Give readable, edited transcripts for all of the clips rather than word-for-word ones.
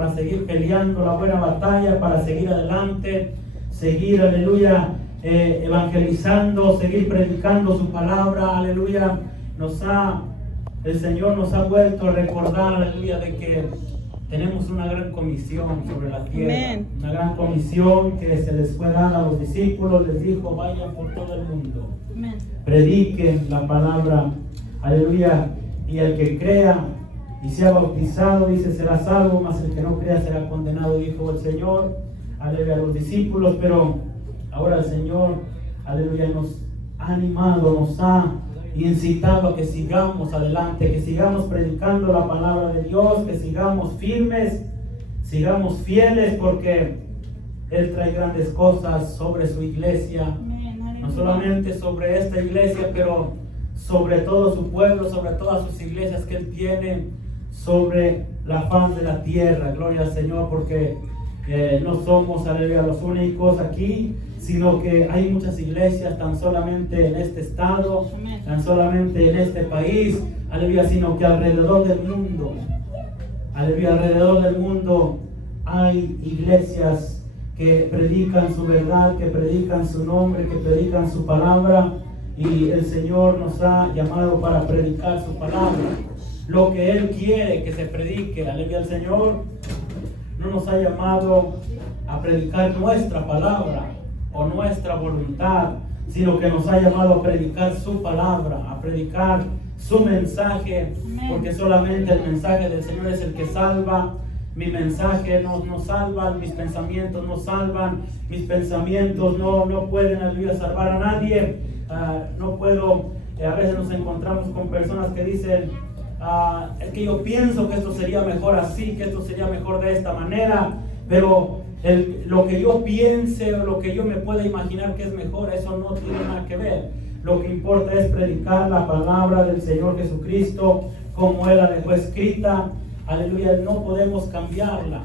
para seguir peleando la buena batalla, para seguir adelante, seguir, aleluya, evangelizando, seguir predicando su palabra, aleluya. El Señor nos ha vuelto a recordar, aleluya, de que tenemos una gran comisión sobre la tierra. Amén. Una gran comisión que se les fue dada a los discípulos. Les dijo: vayan por todo el mundo. Amén. Prediquen la palabra. Aleluya. Y el que crea y sea bautizado, dice, será salvo, mas el que no crea será condenado, dijo el Señor. Aleluya, a los discípulos. Pero ahora el Señor, aleluya, nos ha animado, nos ha incitado a que sigamos adelante, que sigamos predicando la palabra de Dios, que sigamos firmes, sigamos fieles, porque Él trae grandes cosas sobre su iglesia. No solamente sobre esta iglesia, pero sobre todo su pueblo, sobre todas sus iglesias que Él tiene sobre la faz de la tierra. Gloria al Señor, porque no somos, aleluya, los únicos aquí, sino que hay muchas iglesias tan solamente en este estado, tan solamente en este país, aleluya, sino que alrededor del mundo, aleluya, alrededor del mundo hay iglesias que predican su verdad, que predican su nombre, que predican su palabra, y el Señor nos ha llamado para predicar su palabra, lo que Él quiere que se predique. Aleluya, el Señor no nos ha llamado a predicar nuestra palabra o nuestra voluntad, sino que nos ha llamado a predicar su palabra, a predicar su mensaje, porque solamente el mensaje del Señor es el que salva. Mi mensaje no salva, mis pensamientos no salvan, mis pensamientos no pueden, aleluya, salvar a nadie. No puedo, a veces nos encontramos con personas que dicen: es que yo pienso que esto sería mejor así, que esto sería mejor de esta manera, pero lo que yo piense o lo que yo me pueda imaginar que es mejor, eso no tiene nada que ver. Lo que importa es predicar la palabra del Señor Jesucristo como Él la dejó escrita. Aleluya, no podemos cambiarla,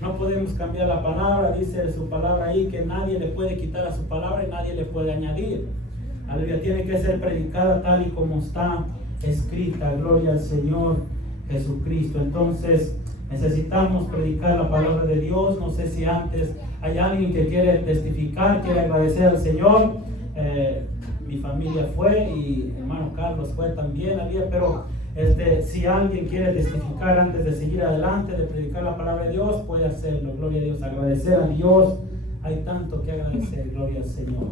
no podemos cambiar la palabra. Dice su palabra ahí que nadie le puede quitar a su palabra y nadie le puede añadir. Aleluya, tiene que ser predicada tal y como está escrita. Gloria al Señor Jesucristo. Entonces necesitamos predicar la palabra de Dios. No sé si antes hay alguien que quiere testificar, quiere agradecer al Señor. Mi familia fue y hermano Carlos fue también, pero si alguien quiere testificar antes de seguir adelante, de predicar la palabra de Dios, puede hacerlo. Gloria a Dios, agradecer a Dios. Hay tanto que agradecer. Gloria al Señor.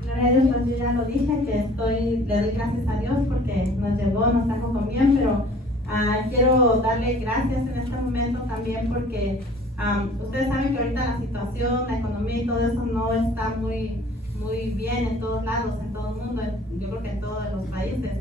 Gloria a Dios, pues yo ya lo dije, que le doy gracias a Dios porque nos llevó, nos trajo con bien, pero quiero darle gracias en este momento también porque ustedes saben que ahorita la situación, la economía y todo eso no está muy bien en todos lados, en todo el mundo, yo creo que en todos los países.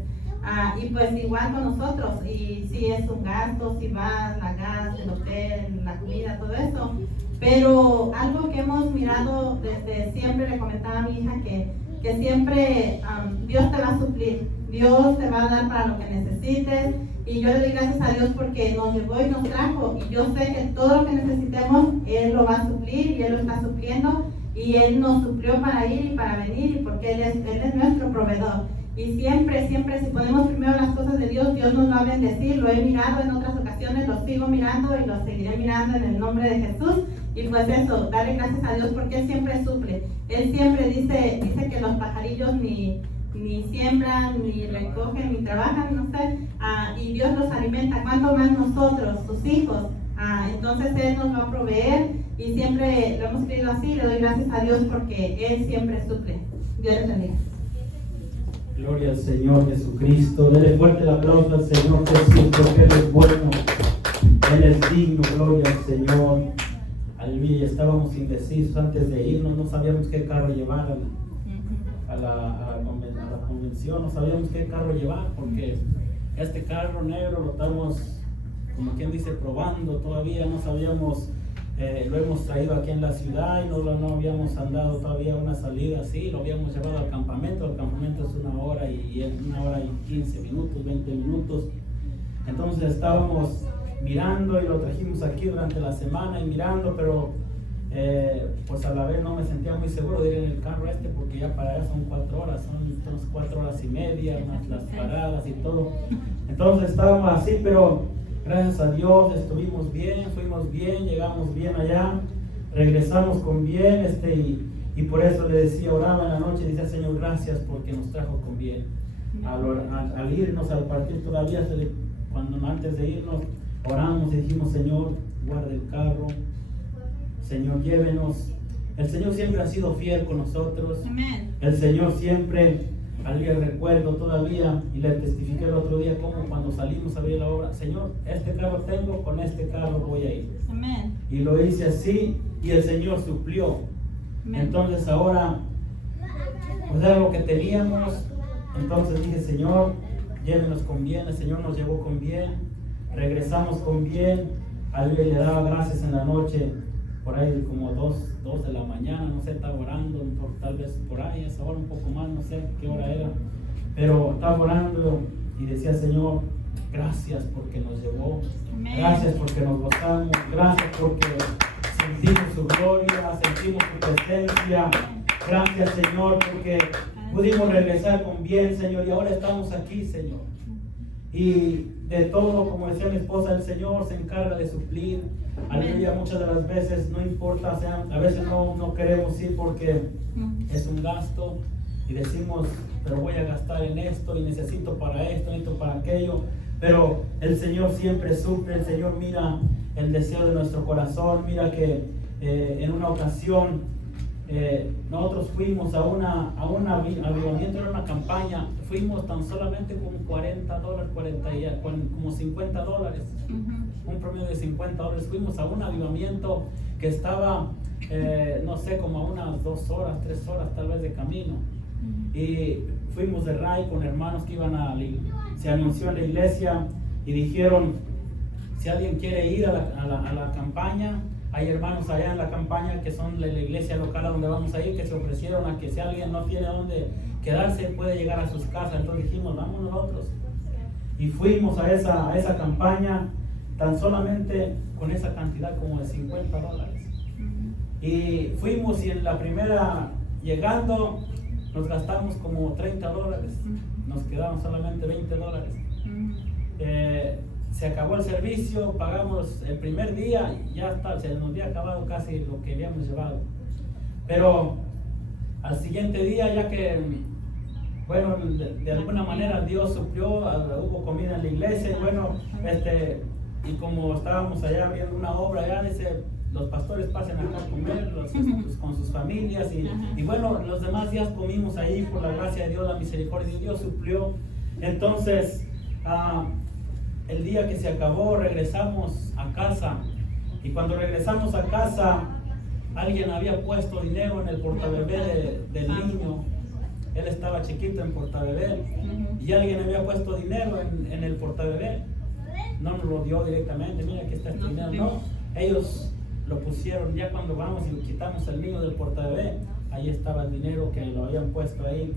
Y pues igual con nosotros, y si es un gasto, si va la gas, el hotel, la comida, todo eso. Pero algo que hemos mirado desde siempre, le comentaba a mi hija que siempre Dios te va a suplir, Dios te va a dar para lo que necesites. Y yo le doy gracias a Dios porque nos llevó y nos trajo, y yo sé que todo lo que necesitemos Él lo va a suplir, y Él lo está supliendo, y Él nos suplió para ir y para venir, y porque Él es nuestro proveedor. Y siempre, si ponemos primero las cosas de Dios, Dios nos va a bendecir. Lo he mirado en otras ocasiones, lo sigo mirando y lo seguiré mirando en el nombre de Jesús. Y pues eso, darle gracias a Dios porque Él siempre suple. Él siempre dice que los pajarillos ni siembran, ni recogen, ni trabajan, no sé, y Dios los alimenta. ¿Cuánto más nosotros, sus hijos? Entonces Él nos va a proveer, y siempre lo hemos creído así. Le doy gracias a Dios porque Él siempre suple. Dios les bendiga. Gloria al Señor Jesucristo. Dele fuerte el aplauso al Señor Jesús, porque Él es bueno, Él es digno. Gloria al Señor. Aleluya. Estábamos indecisos antes de irnos, no sabíamos qué carro llevar a la convención, no sabíamos qué carro llevar, porque este carro negro lo estamos, como quien dice, probando. Todavía no sabíamos, lo hemos traído aquí en la ciudad y no habíamos andado todavía una salida así. Lo habíamos llevado al campamento. El campamento es 1 hora y 1 hora y 15 minutos, 20 minutos. Entonces estábamos mirando y lo trajimos aquí durante la semana y mirando, pero pues a la vez no me sentía muy seguro de ir en el carro porque ya para allá son 4 horas, son 4 horas y media, más las paradas y todo. Entonces estábamos así, pero gracias a Dios estuvimos bien, fuimos bien, llegamos bien allá, regresamos con bien, y por eso le decía, oraba en la noche y decía, Señor, gracias porque nos trajo con bien. Al irnos, al partir todavía, cuando antes de irnos, oramos y dijimos, Señor, guarde el carro, Señor, llévenos. El Señor siempre ha sido fiel con nosotros. Amén. El Señor siempre, alguien recuerdo todavía, y le testifiqué el otro día como cuando salimos a abrir la obra, Señor, este carro tengo, con este carro voy a ir. Amén. Y lo hice así, y el Señor suplió. Amén. Entonces ahora, pues era lo que teníamos. Entonces dije, Señor, llévenos con bien. El Señor nos llevó con bien, regresamos con bien. Alguien le daba gracias en la noche, por ahí como 2 de la mañana, no sé, estaba orando, tal vez por ahí, esa hora un poco más, no sé qué hora era, pero estaba orando y decía, Señor, gracias porque nos llevó, Amén. Gracias porque nos gozamos, gracias porque sentimos su gloria, sentimos su presencia, gracias, Señor, porque pudimos regresar con bien, Señor, y ahora estamos aquí, Señor. Y de todo, como decía mi esposa, el Señor se encarga de suplir. Aleluya, muchas de las veces no importa, o sea, a veces no queremos ir porque es un gasto y decimos, pero voy a gastar en esto y necesito para esto, necesito para aquello. Pero el Señor siempre suple, el Señor mira el deseo de nuestro corazón. Mira que en una ocasión nosotros fuimos a un avivamiento, era una campaña, fuimos tan solamente con $40, como $50, un promedio de $50. Fuimos a un avivamiento que estaba, no sé, como a unas 2 horas, 3 horas tal vez de camino. Y fuimos de RAI con hermanos que iban se anunció en la iglesia y dijeron, si alguien quiere ir a la campaña, hay hermanos allá en la campaña que son de la iglesia local a donde vamos a ir, que se ofrecieron a que si alguien no tiene dónde quedarse puede llegar a sus casas. Entonces dijimos, vamos nosotros. Y fuimos a esa campaña tan solamente con esa cantidad como de $50. Y fuimos y en la primera llegando nos gastamos como $30. Nos quedaban solamente $20. Se acabó el servicio, pagamos el primer día y ya está, se nos había acabado casi lo que habíamos llevado. Pero al siguiente día, ya que, bueno, de alguna manera Dios suplió, hubo comida en la iglesia, y bueno, y como estábamos allá viendo una obra, ya dice, los pastores pasen acá a comer con sus familias, y bueno, los demás días comimos ahí por la gracia de Dios, la misericordia de Dios suplió. Entonces, el día que se acabó, regresamos a casa, y cuando regresamos a casa, alguien había puesto dinero en el portabebé del niño. Él estaba chiquito en portabebé, y alguien había puesto dinero en el portabebé. No nos lo dio directamente, mira aquí está este dinero, no. Ellos lo pusieron, ya cuando vamos y quitamos el niño del portabebé, ahí estaba el dinero que lo habían puesto ahí.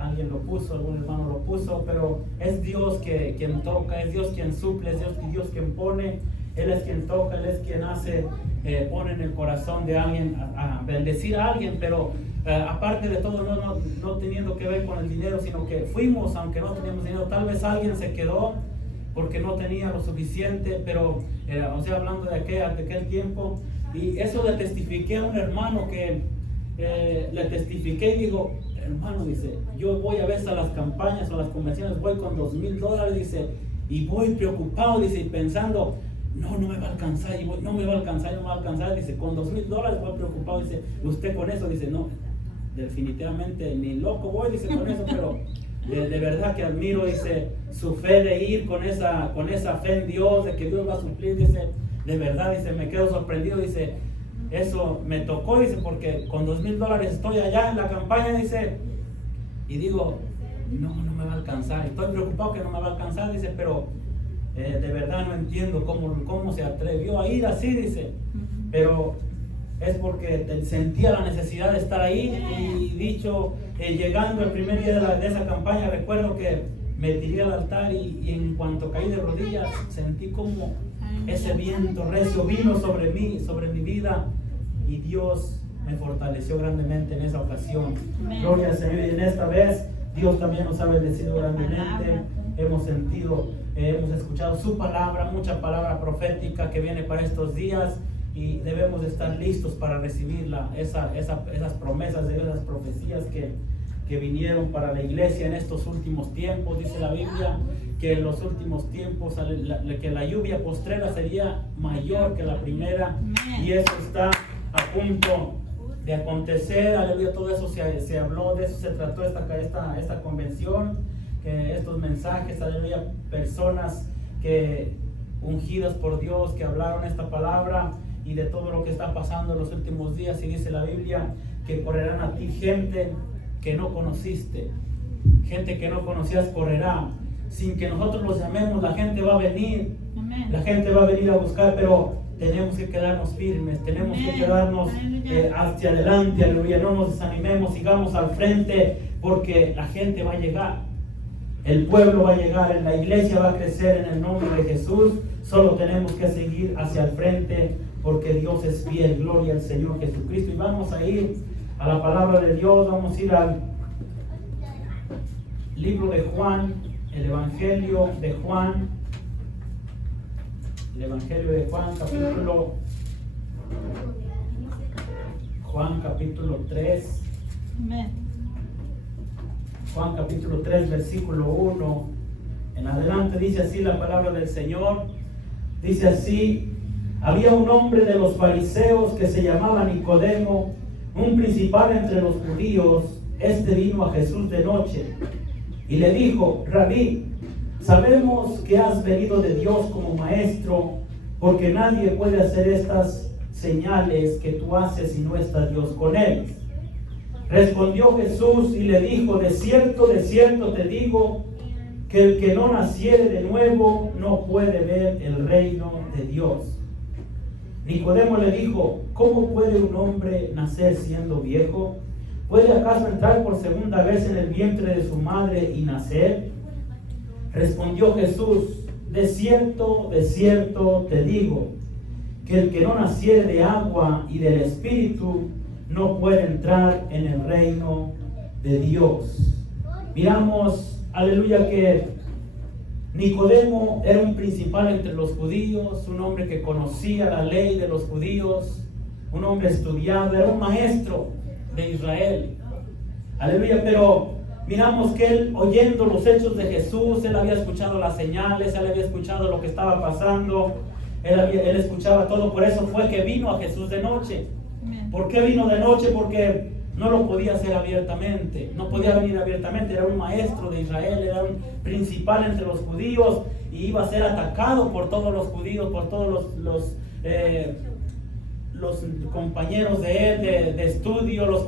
Alguien lo puso, algún hermano lo puso, pero es Dios quien toca, es Dios quien suple, es Dios quien pone. Él es quien toca, Él es quien hace, pone en el corazón de alguien a bendecir a alguien, pero aparte de todo, no teniendo que ver con el dinero, sino que fuimos, aunque no teníamos dinero. Tal vez alguien se quedó porque no tenía lo suficiente, pero, o sea, hablando de aquel tiempo, y eso le testifiqué a un hermano que le testifiqué y digo, hermano, dice, yo voy a veces a las campañas o a las convenciones, voy con $2,000, dice, y voy preocupado, dice, y pensando, no me va a alcanzar, no me va a alcanzar, dice, con $2,000 voy preocupado, dice, usted con eso, dice, no, definitivamente ni loco voy, dice, con eso, pero de verdad que admiro, dice, su fe de ir con esa fe en Dios, de que Dios va a suplir, dice, de verdad, dice, me quedo sorprendido, dice, eso me tocó, dice, porque con $2,000 estoy allá en la campaña, dice, y digo, no me va a alcanzar, estoy preocupado que no me va a alcanzar, dice, pero de verdad no entiendo cómo se atrevió a ir así, dice, pero es porque sentía la necesidad de estar ahí. Y dicho, llegando el primer día de esa campaña, recuerdo que me tiré al altar y en cuanto caí de rodillas sentí como ese viento recio vino sobre mí, sobre mi vida, y Dios me fortaleció grandemente en esa ocasión. Gloria al Señor. Y en esta vez Dios también nos ha bendecido grandemente. Hemos sentido hemos escuchado su palabra, mucha palabra profética que viene para estos días, y debemos de estar listos para recibirla, esas promesas, esas profecías que vinieron para la iglesia en estos últimos tiempos. Dice la Biblia que en los últimos tiempos que la lluvia postrera sería mayor que la primera, y eso está a punto de acontecer. Aleluya, todo eso se habló, de eso se trató esta convención, que estos mensajes, aleluya, personas que ungidas por Dios, que hablaron esta palabra y de todo lo que está pasando en los últimos días. Y dice la Biblia que correrán a ti gente que no conociste, gente que no conocías correrá, sin que nosotros los llamemos. La gente va a venir, la gente va a venir a buscar, pero tenemos que quedarnos firmes, tenemos que quedarnos hacia adelante, aleluya. No nos desanimemos, sigamos al frente, porque la gente va a llegar, el pueblo va a llegar, la iglesia va a crecer en el nombre de Jesús. Solo tenemos que seguir hacia el frente, porque Dios es fiel. Gloria al Señor Jesucristo. Y vamos a ir a la palabra de Dios. Vamos a ir al libro de Juan, el Evangelio de Juan. El Evangelio de Juan capítulo 3. Juan capítulo 3, versículo 1 en adelante. Dice así la palabra del Señor. Dice así: había un hombre de los fariseos que se llamaba Nicodemo, un principal entre los judíos. Este vino a Jesús de noche y le dijo: Rabí, sabemos que has venido de Dios como maestro, porque nadie puede hacer estas señales que tú haces si no está Dios con él. Respondió Jesús y le dijo: de cierto te digo, que el que no naciere de nuevo no puede ver el reino de Dios. Nicodemo le dijo: ¿cómo puede un hombre nacer siendo viejo? ¿Puede acaso entrar por segunda vez en el vientre de su madre y nacer? Respondió Jesús: de cierto te digo, que el que no naciere de agua y del Espíritu no puede entrar en el reino de Dios. Miramos, aleluya, que Nicodemo era un principal entre los judíos, un hombre que conocía la ley de los judíos, un hombre estudiado, era un maestro de Israel. Aleluya, pero miramos que él, oyendo los hechos de Jesús, él había escuchado las señales, él había escuchado lo que estaba pasando, él escuchaba todo. Por eso fue que vino a Jesús de noche. ¿Por qué vino de noche? Porque no lo podía hacer abiertamente, no podía venir abiertamente. Era un maestro de Israel, era un principal entre los judíos, y iba a ser atacado por todos los judíos, por todos los compañeros de él de estudio, los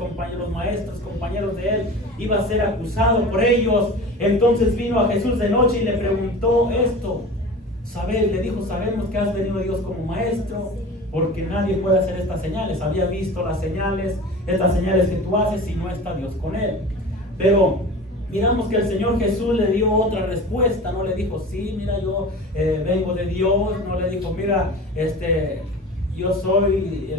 maestros, compañeros de él. Iba a ser acusado por ellos. Entonces vino a Jesús de noche y le preguntó esto. Le dijo: sabemos que has venido Dios como maestro, porque nadie puede hacer estas señales. Había visto las señales, estas señales que tú haces, si no está Dios con él. Pero miramos que el Señor Jesús le dio otra respuesta. No le dijo: sí, mira, yo vengo de Dios. No le dijo: mira, yo soy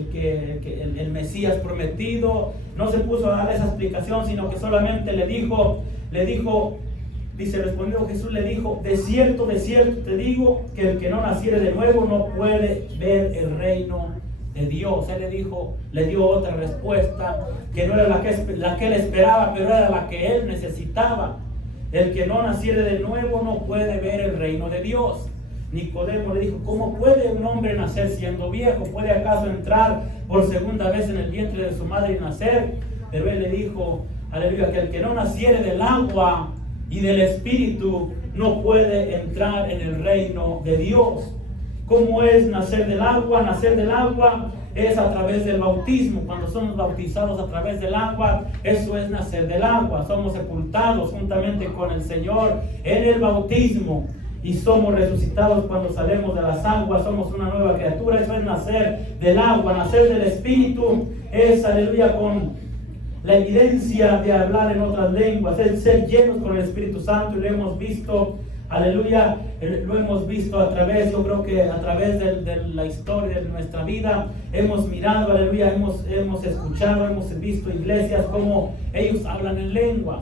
el Mesías prometido. No se puso a dar esa explicación, sino que solamente le dijo, dice, respondió Jesús, le dijo: de cierto te digo, que el que no naciere de nuevo no puede ver el reino de Dios. Él le dio otra respuesta, que no era la que él esperaba, pero era la que él necesitaba. El que no naciere de nuevo no puede ver el reino de Dios. Nicodemo le dijo: ¿cómo puede un hombre nacer siendo viejo? ¿Puede acaso entrar por segunda vez en el vientre de su madre y nacer? Pero él le dijo, aleluya, que el que no naciere del agua y del Espíritu no puede entrar en el reino de Dios. ¿Cómo es nacer del agua? Nacer del agua es a través del bautismo. Cuando somos bautizados a través del agua, eso es nacer del agua. Somos sepultados juntamente con el Señor en el bautismo y somos resucitados cuando salimos de las aguas. Somos una nueva criatura. Eso es nacer del agua. Nacer del Espíritu es, aleluya, con la evidencia de hablar en otras lenguas, es ser llenos con el Espíritu Santo. Y lo hemos visto, aleluya, lo hemos visto a través, yo creo que a través de la historia de nuestra vida. Hemos mirado, aleluya, hemos escuchado, hemos visto iglesias como ellos hablan en lenguas,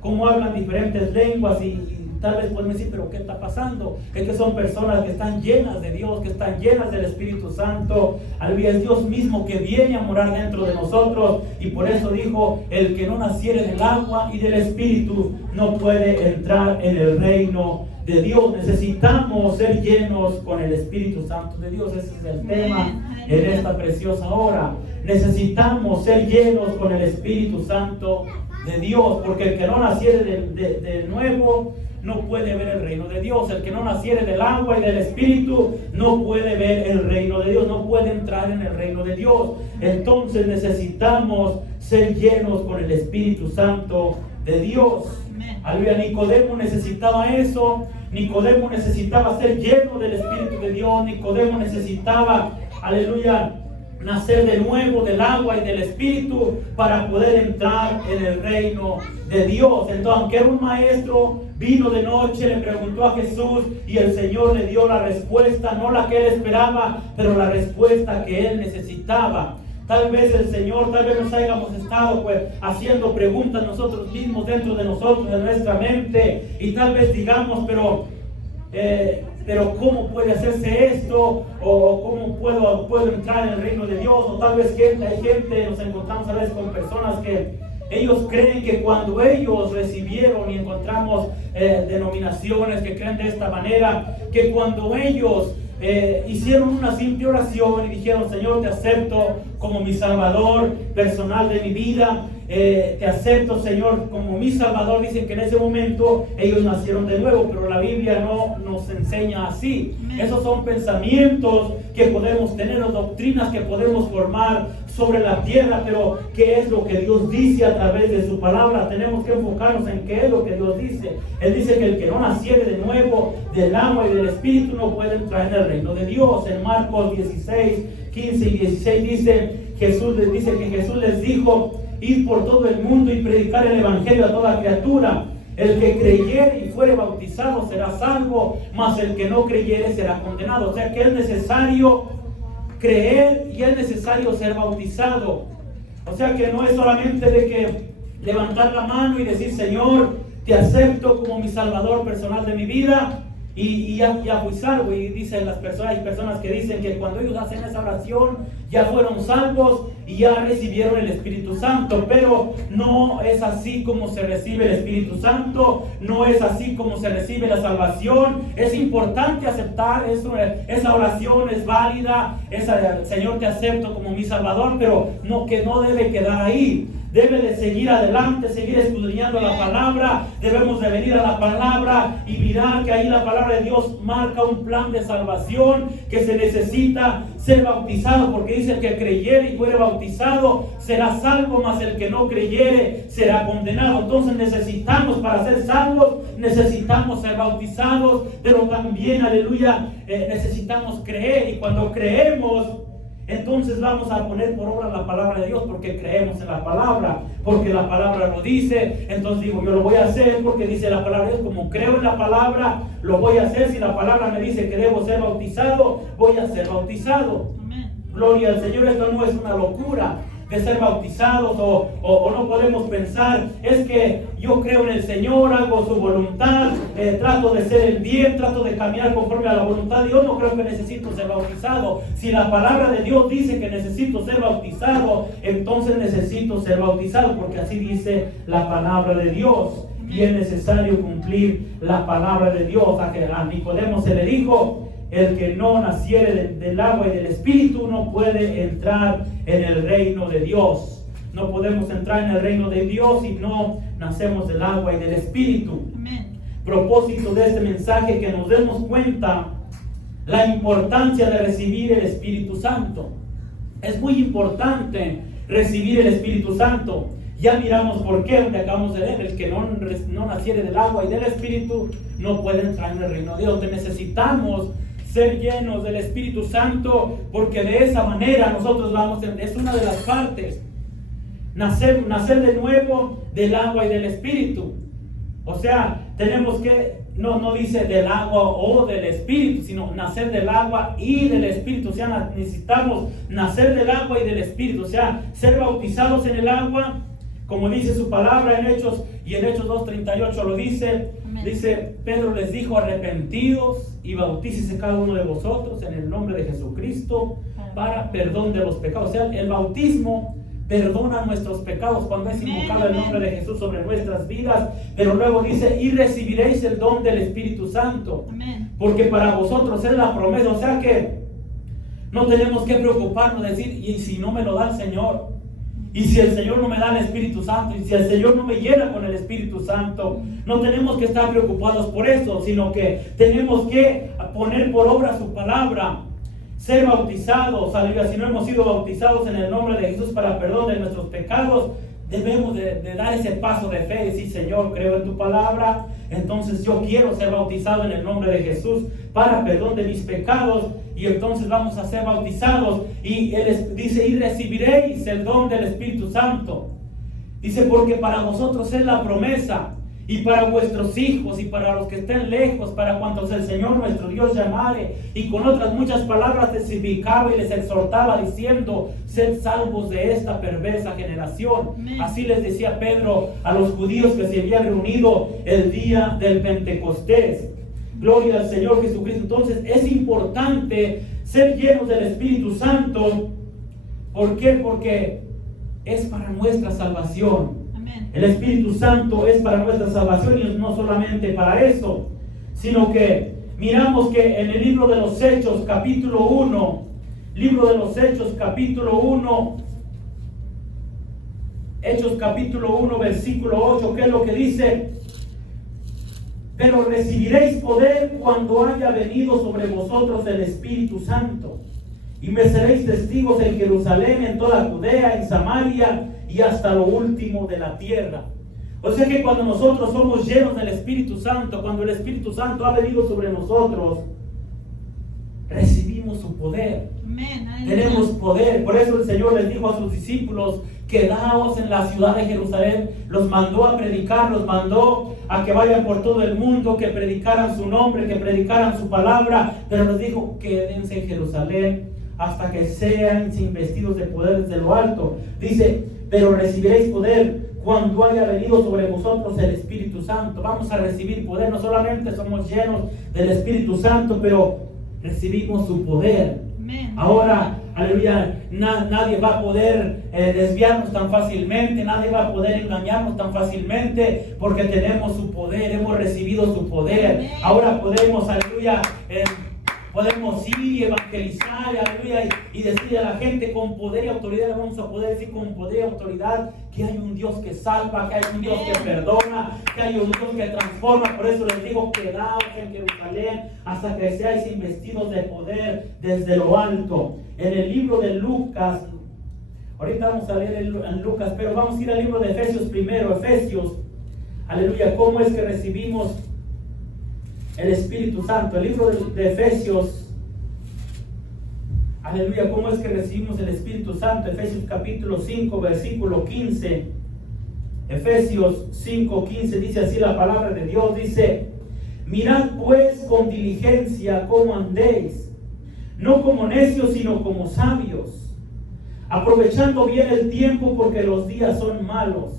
cómo hablan diferentes lenguas, y tal vez pueden decir, pero ¿qué está pasando? Es que son personas que están llenas de Dios, que están llenas del Espíritu Santo. Aleluya, es Dios mismo que viene a morar dentro de nosotros. Y por eso dijo, el que no naciere del agua y del Espíritu no puede entrar en el reino de Dios. Necesitamos ser llenos con el Espíritu Santo de Dios. Ese es el tema en esta preciosa hora. Necesitamos ser llenos con el Espíritu Santo de Dios, porque el que no naciere de nuevo no puede ver el reino de Dios. El que no naciere del agua y del Espíritu no puede ver el reino de Dios, no puede entrar en el reino de Dios. Entonces necesitamos ser llenos con el Espíritu Santo de Dios. Aleluya. Nicodemo necesitaba eso. Nicodemo necesitaba ser lleno del Espíritu de Dios. Nicodemo necesitaba, aleluya, nacer de nuevo del agua y del Espíritu para poder entrar en el reino de Dios. Entonces, aunque era un maestro, vino de noche, le preguntó a Jesús y el Señor le dio la respuesta, no la que él esperaba, pero la respuesta que él necesitaba. Tal vez el Señor, tal vez nos hayamos estado haciendo preguntas nosotros mismos dentro de nosotros, de nuestra mente, y tal vez digamos, pero ¿cómo puede hacerse esto? ¿O cómo puedo entrar en el reino de Dios? O tal vez hay gente, nos encontramos a veces con personas que ellos creen que cuando ellos recibieron, y encontramos denominaciones que creen de esta manera, que cuando ellos hicieron una simple oración y dijeron, Señor, te acepto como mi Salvador personal de mi vida, te acepto, Señor, como mi Salvador, dicen que en ese momento ellos nacieron de nuevo, pero la Biblia no nos enseña así. Esos son pensamientos que podemos tener, o doctrinas que podemos formar sobre la tierra, pero ¿qué es lo que Dios dice a través de su palabra? Tenemos que enfocarnos en qué es lo que Dios dice. Él dice que el que no naciere de nuevo del agua y del Espíritu no puede entrar en el reino de Dios. En Marcos 16, 15 y 16 dice que Jesús les dijo, ir por todo el mundo y predicar el evangelio a toda criatura. El que creyere y fuere bautizado será salvo, mas el que no creyere será condenado. O sea que es necesario creer y es necesario ser bautizado. O sea que no es solamente de que levantar la mano y decir, Señor, te acepto como mi Salvador personal de mi vida, y ya fui salvo. Y dicen las personas, hay personas que dicen que cuando ellos hacen esa oración ya fueron salvos y ya recibieron el Espíritu Santo, pero no es así como se recibe el Espíritu Santo, no es así como se recibe la salvación. Es importante aceptar eso, esa oración es válida, Señor, te acepto como mi Salvador, pero que no debe quedar ahí. Debe de seguir adelante, seguir escudriñando la palabra. Debemos de venir a la palabra y mirar que ahí la palabra de Dios marca un plan de salvación, que se necesita ser bautizado, porque dice que el creyere y fuere bautizado será salvo, mas el que no creyere será condenado. Entonces necesitamos, para ser salvos, necesitamos ser bautizados, pero también, aleluya, necesitamos creer. Y cuando creemos, entonces vamos a poner por obra la palabra de Dios, porque creemos en la palabra, porque la palabra lo dice. Entonces digo, yo lo voy a hacer porque dice la palabra de Dios. Como creo en la palabra, lo voy a hacer. Si la palabra me dice que debo ser bautizado, voy a ser bautizado. Amén. Gloria al Señor. Esto no es una locura de ser bautizados, o no podemos pensar, es que yo creo en el Señor, hago su voluntad, trato de ser el bien, trato de caminar conforme a la voluntad de Dios, no creo que necesito ser bautizado. Si la palabra de Dios dice que necesito ser bautizado, entonces necesito ser bautizado, porque así dice la palabra de Dios, y es necesario cumplir la palabra de Dios. A Nicodemo se le dijo, el que no naciere del agua y del Espíritu no puede entrar en el reino de Dios. No podemos entrar en el reino de Dios si no nacemos del agua y del Espíritu. Amén. Propósito de este mensaje, que nos demos cuenta la importancia de recibir el Espíritu Santo. Es muy importante recibir el Espíritu Santo. Ya miramos por qué, donde acabamos de leer, el que no naciere del agua y del Espíritu no puede entrar en el reino de Dios. Necesitamos ser llenos del Espíritu Santo, porque de esa manera nosotros es una de las partes, nacer de nuevo del agua y del Espíritu. O sea, tenemos que, no dice del agua o del Espíritu, sino nacer del agua y del Espíritu. O sea, necesitamos nacer del agua y del Espíritu, o sea, ser bautizados en el agua, como dice su palabra en Hechos, y en Hechos 2:38 lo dice, Amén. Dice, Pedro les dijo, arrepentidos y bautícese cada uno de vosotros en el nombre de Jesucristo para perdón de los pecados. O sea, el bautismo perdona nuestros pecados cuando es invocado el nombre de Jesús sobre nuestras vidas. Pero luego dice, y recibiréis el don del Espíritu Santo. Amén. Porque para vosotros es la promesa. O sea que no tenemos que preocuparnos de decir, y si no me lo da el Señor, y si el Señor no me da el Espíritu Santo, y si el Señor no me llena con el Espíritu Santo, no tenemos que estar preocupados por eso, sino que tenemos que poner por obra su palabra, ser bautizados. Aleluya. Si no hemos sido bautizados en el nombre de Jesús para perdón de nuestros pecados, debemos de dar ese paso de fe y decir, Señor, creo en tu palabra, entonces yo quiero ser bautizado en el nombre de Jesús para perdón de mis pecados. Y entonces vamos a ser bautizados. Y Él dice, y recibiréis el don del Espíritu Santo. Dice, porque para vosotros es la promesa, y para vuestros hijos, y para los que estén lejos, para cuantos el Señor nuestro Dios llamare. Y con otras muchas palabras testificaba y les exhortaba, diciendo, sed salvos de esta perversa generación. Amén. Así les decía Pedro a los judíos que se habían reunido el día del Pentecostés. Gloria al Señor Jesucristo. Entonces es importante ser llenos del Espíritu Santo. ¿Por qué? Porque es para nuestra salvación. Amén. El Espíritu Santo es para nuestra salvación, y no solamente para eso, sino que miramos que en el libro de los Hechos capítulo 1, libro de los Hechos capítulo 1, Hechos capítulo 1 versículo 8, ¿qué es lo que dice? Pero recibiréis poder cuando haya venido sobre vosotros el Espíritu Santo, y me seréis testigos en Jerusalén, en toda Judea, en Samaria y hasta lo último de la tierra. O sea que cuando nosotros somos llenos del Espíritu Santo, cuando el Espíritu Santo ha venido sobre nosotros, recibimos su poder. Amén. Tenemos poder. Por eso el Señor les dijo a sus discípulos, quedaos en la ciudad de Jerusalén. Los mandó a predicar, los mandó a que vayan por todo el mundo, que predicaran su nombre, que predicaran su palabra. Pero les dijo, quédense en Jerusalén hasta que sean investidos de poder desde lo alto. Dice, pero recibiréis poder cuando haya venido sobre vosotros el Espíritu Santo. Vamos a recibir poder. No solamente somos llenos del Espíritu Santo, pero recibimos su poder. Amén. Ahora, aleluya, nadie va a poder desviarnos tan fácilmente, nadie va a poder engañarnos tan fácilmente, porque tenemos su poder, hemos recibido su poder. Amén. Ahora podemos, aleluya, podemos ir y evangelizar, aleluya, y decirle a la gente con poder y autoridad. Vamos a poder decir con poder y autoridad que hay un Dios que salva, que hay un Dios que perdona, que hay un Dios que transforma. Por eso les digo, quedaos en Jerusalén hasta que seáis investidos de poder desde lo alto. En el libro de Lucas, ahorita vamos a leer en Lucas, pero vamos a ir al libro de Efesios primero. Efesios, aleluya, ¿cómo es que recibimos el Espíritu Santo? El libro de Efesios, aleluya, ¿cómo es que recibimos el Espíritu Santo? Efesios capítulo 5, versículo 15. Efesios 5, 15 dice así la palabra de Dios, dice, mirad pues con diligencia cómo andéis, no como necios, sino como sabios, aprovechando bien el tiempo, porque los días son malos.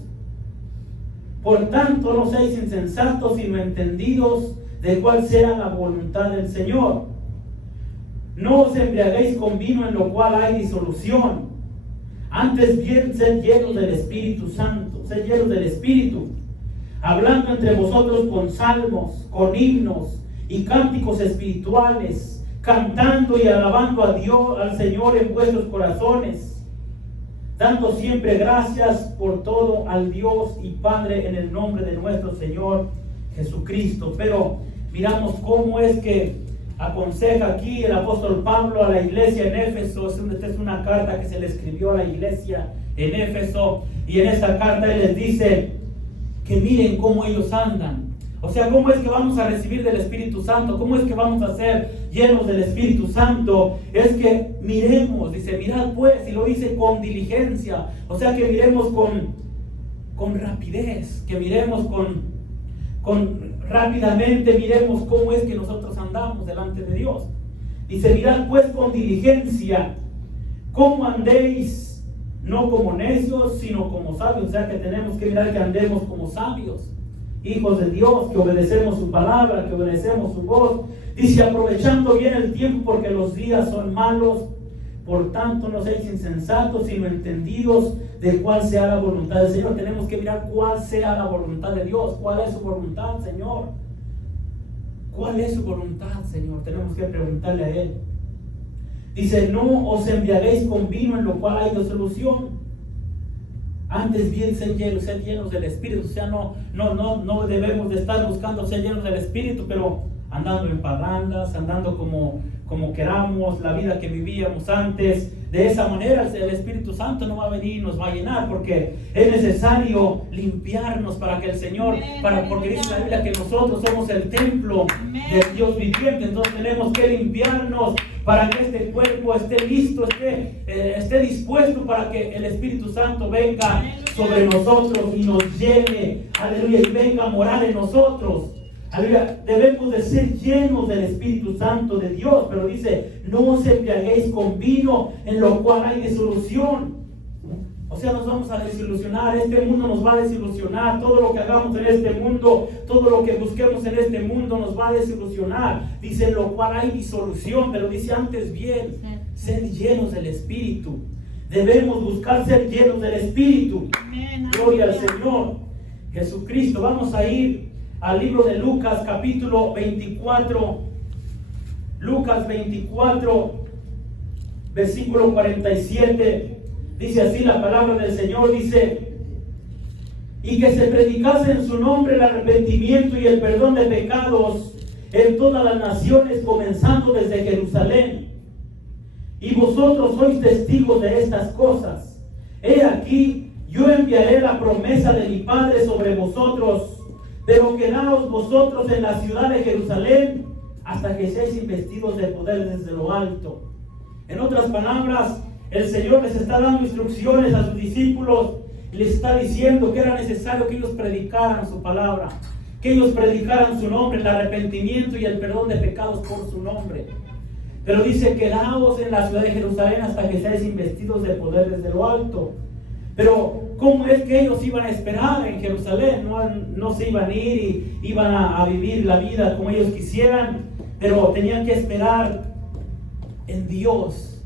Por tanto, no seáis insensatos, sino entendidos de cuál sea la voluntad del Señor. No os embriaguéis con vino, en lo cual hay disolución. Antes bien, sed llenos del Espíritu Santo, sed llenos del Espíritu, hablando entre vosotros con salmos, con himnos y cánticos espirituales, cantando y alabando a Dios, al Señor en vuestros corazones, dando siempre gracias por todo al Dios y Padre en el nombre de nuestro Señor Jesucristo. Pero miramos cómo es que aconseja aquí el apóstol Pablo a la iglesia en Éfeso. Esta es una carta que se le escribió a la iglesia en Éfeso, y en esta carta él les dice que miren cómo ellos andan. O sea, ¿cómo es que vamos a recibir del Espíritu Santo? ¿Cómo es que vamos a ser llenos del Espíritu Santo? Es que miremos, dice, mirad pues, y lo dice con diligencia. O sea, que miremos con rapidez, que miremos rápidamente, miremos cómo es que nosotros andamos delante de Dios. Dice, mirad pues con diligencia cómo andéis, no como necios, sino como sabios. O sea, que tenemos que mirar que andemos como sabios. hijos de Dios, que obedecemos su palabra, que obedecemos su voz. Dice, aprovechando bien el tiempo porque los días son malos. Por tanto, no seáis insensatos, sino entendidos de cuál sea la voluntad del Señor. Tenemos que mirar cuál sea la voluntad de Dios. ¿Cuál es su voluntad, Señor? ¿Cuál es su voluntad, Señor? Tenemos que preguntarle a Él. Dice, no os embriaguéis con vino en lo cual hay disolución. Antes bien ser llenos del Espíritu. O sea, no debemos de estar buscando ser llenos del Espíritu, pero andando en parrandas, andando como queramos, la vida que vivíamos antes. De esa manera el Espíritu Santo no va a venir y nos va a llenar, porque es necesario limpiarnos para que el Señor, porque dice la Biblia que nosotros somos el templo de Dios viviente. Entonces tenemos que limpiarnos para que este cuerpo esté listo, esté dispuesto para que el Espíritu Santo venga sobre nosotros y nos llene, aleluya, y venga a morar en nosotros. Aleluya. Debemos de ser llenos del Espíritu Santo de Dios, pero dice, no os embriaguéis con vino en lo cual hay disolución. O sea, nos vamos a desilusionar, este mundo nos va a desilusionar, todo lo que hagamos en este mundo, todo lo que busquemos en este mundo nos va a desilusionar. Dice, en lo cual hay disolución, pero dice antes bien, ser llenos del Espíritu. Debemos buscar ser llenos del Espíritu. Gloria al Señor Jesucristo. Vamos a ir al libro de Lucas, capítulo 24. Lucas 24, versículo 47. Dice así la palabra del Señor, dice, y que se predicase en su nombre el arrepentimiento y el perdón de pecados en todas las naciones, comenzando desde Jerusalén. Y vosotros sois testigos de estas cosas. He aquí, yo enviaré la promesa de mi Padre sobre vosotros, pero quedaos vosotros en la ciudad de Jerusalén hasta que seáis investidos de poder desde lo alto. En otras palabras, el Señor les está dando instrucciones a sus discípulos y les está diciendo que era necesario que ellos predicaran su palabra, que ellos predicaran su nombre, el arrepentimiento y el perdón de pecados por su nombre. Pero dice, quedaos en la ciudad de Jerusalén hasta que seáis investidos de poder desde lo alto. Pero ¿cómo es que ellos iban a esperar en Jerusalén? No se iban a ir y iban a vivir la vida como ellos quisieran, pero tenían que esperar en Dios.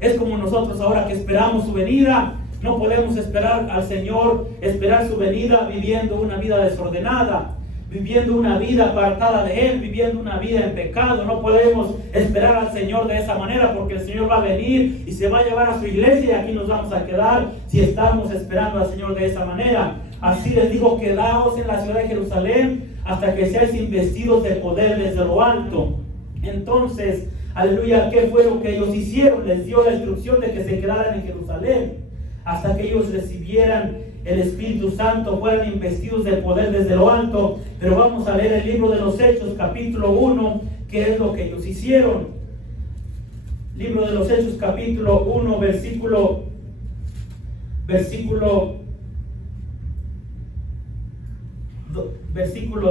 Es como nosotros ahora que esperamos su venida. No podemos esperar al Señor, esperar su venida viviendo una vida desordenada, viviendo una vida apartada de Él, viviendo una vida en pecado. No podemos esperar al Señor de esa manera, porque el Señor va a venir y se va a llevar a su iglesia y aquí nos vamos a quedar si estamos esperando al Señor de esa manera. Así les digo, quedaos en la ciudad de Jerusalén hasta que seáis investidos de poder desde lo alto. Entonces, aleluya, ¿qué fue lo que ellos hicieron? Les dio la instrucción de que se quedaran en Jerusalén hasta que ellos recibieran el Espíritu Santo, fueran investidos de poder desde lo alto. Pero vamos a leer el libro de los Hechos, capítulo 1, qué es lo que ellos hicieron. Libro de los Hechos, capítulo 1, versículo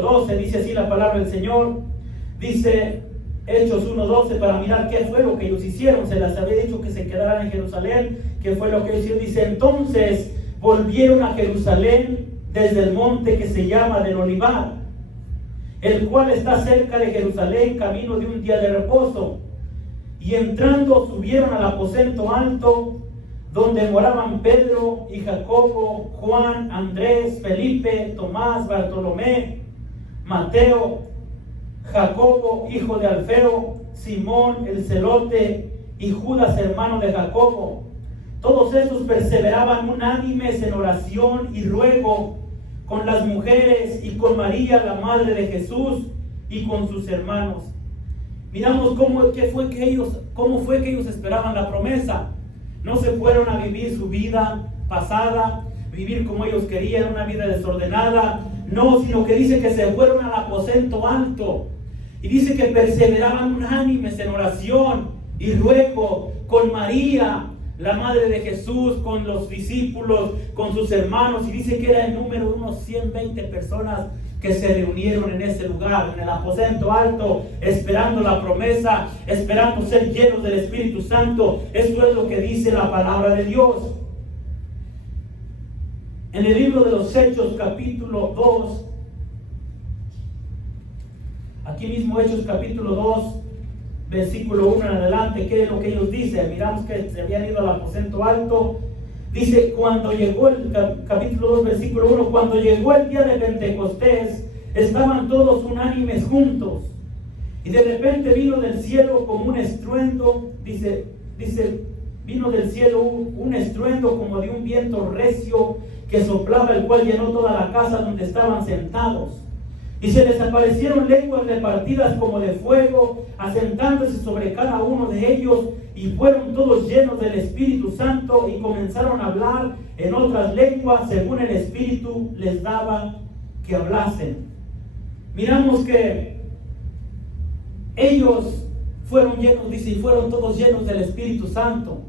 12, dice así la palabra del Señor. Dice Hechos 1:12, para mirar qué fue lo que ellos hicieron. Se les había dicho que se quedaran en Jerusalén. ¿Qué fue lo que ellos hicieron? Dice, entonces volvieron a Jerusalén desde el monte que se llama del Olivar, el cual está cerca de Jerusalén, camino de un día de reposo. Y entrando subieron al aposento alto, donde moraban Pedro y Jacobo, Juan, Andrés, Felipe, Tomás, Bartolomé, Mateo, Jacobo, hijo de Alfeo, Simón el celote y Judas, hermano de Jacobo. Todos estos perseveraban unánimes en oración y ruego con las mujeres y con María, la madre de Jesús, y con sus hermanos. Miramos cómo fue que ellos esperaban la promesa. No se fueron a vivir su vida pasada, vivir como ellos querían, una vida desordenada. No, sino que dice que se fueron al aposento alto. Y dice que perseveraban unánimes en oración y ruego con María, la madre de Jesús, con los discípulos, con sus hermanos. Y dice que era el número de unos 120 personas que se reunieron en ese lugar, en el aposento alto, esperando la promesa, esperando ser llenos del Espíritu Santo. Eso es lo que dice la palabra de Dios. En el libro de los Hechos, capítulo 2, Aquí mismo Hechos capítulo 2, versículo 1 en adelante, ¿qué es lo que ellos dicen? Miramos que se habían ido al aposento alto. Dice, cuando llegó el capítulo 2, versículo 1, cuando llegó el día de Pentecostés, estaban todos unánimes juntos. Y de repente vino del cielo como un estruendo, dice, vino del cielo un estruendo como de un viento recio que soplaba, el cual llenó toda la casa donde estaban sentados. Y se les aparecieron lenguas repartidas como de fuego, asentándose sobre cada uno de ellos, y fueron todos llenos del Espíritu Santo y comenzaron a hablar en otras lenguas según el Espíritu les daba que hablasen. Miramos que ellos fueron llenos, dice, y fueron todos llenos del Espíritu Santo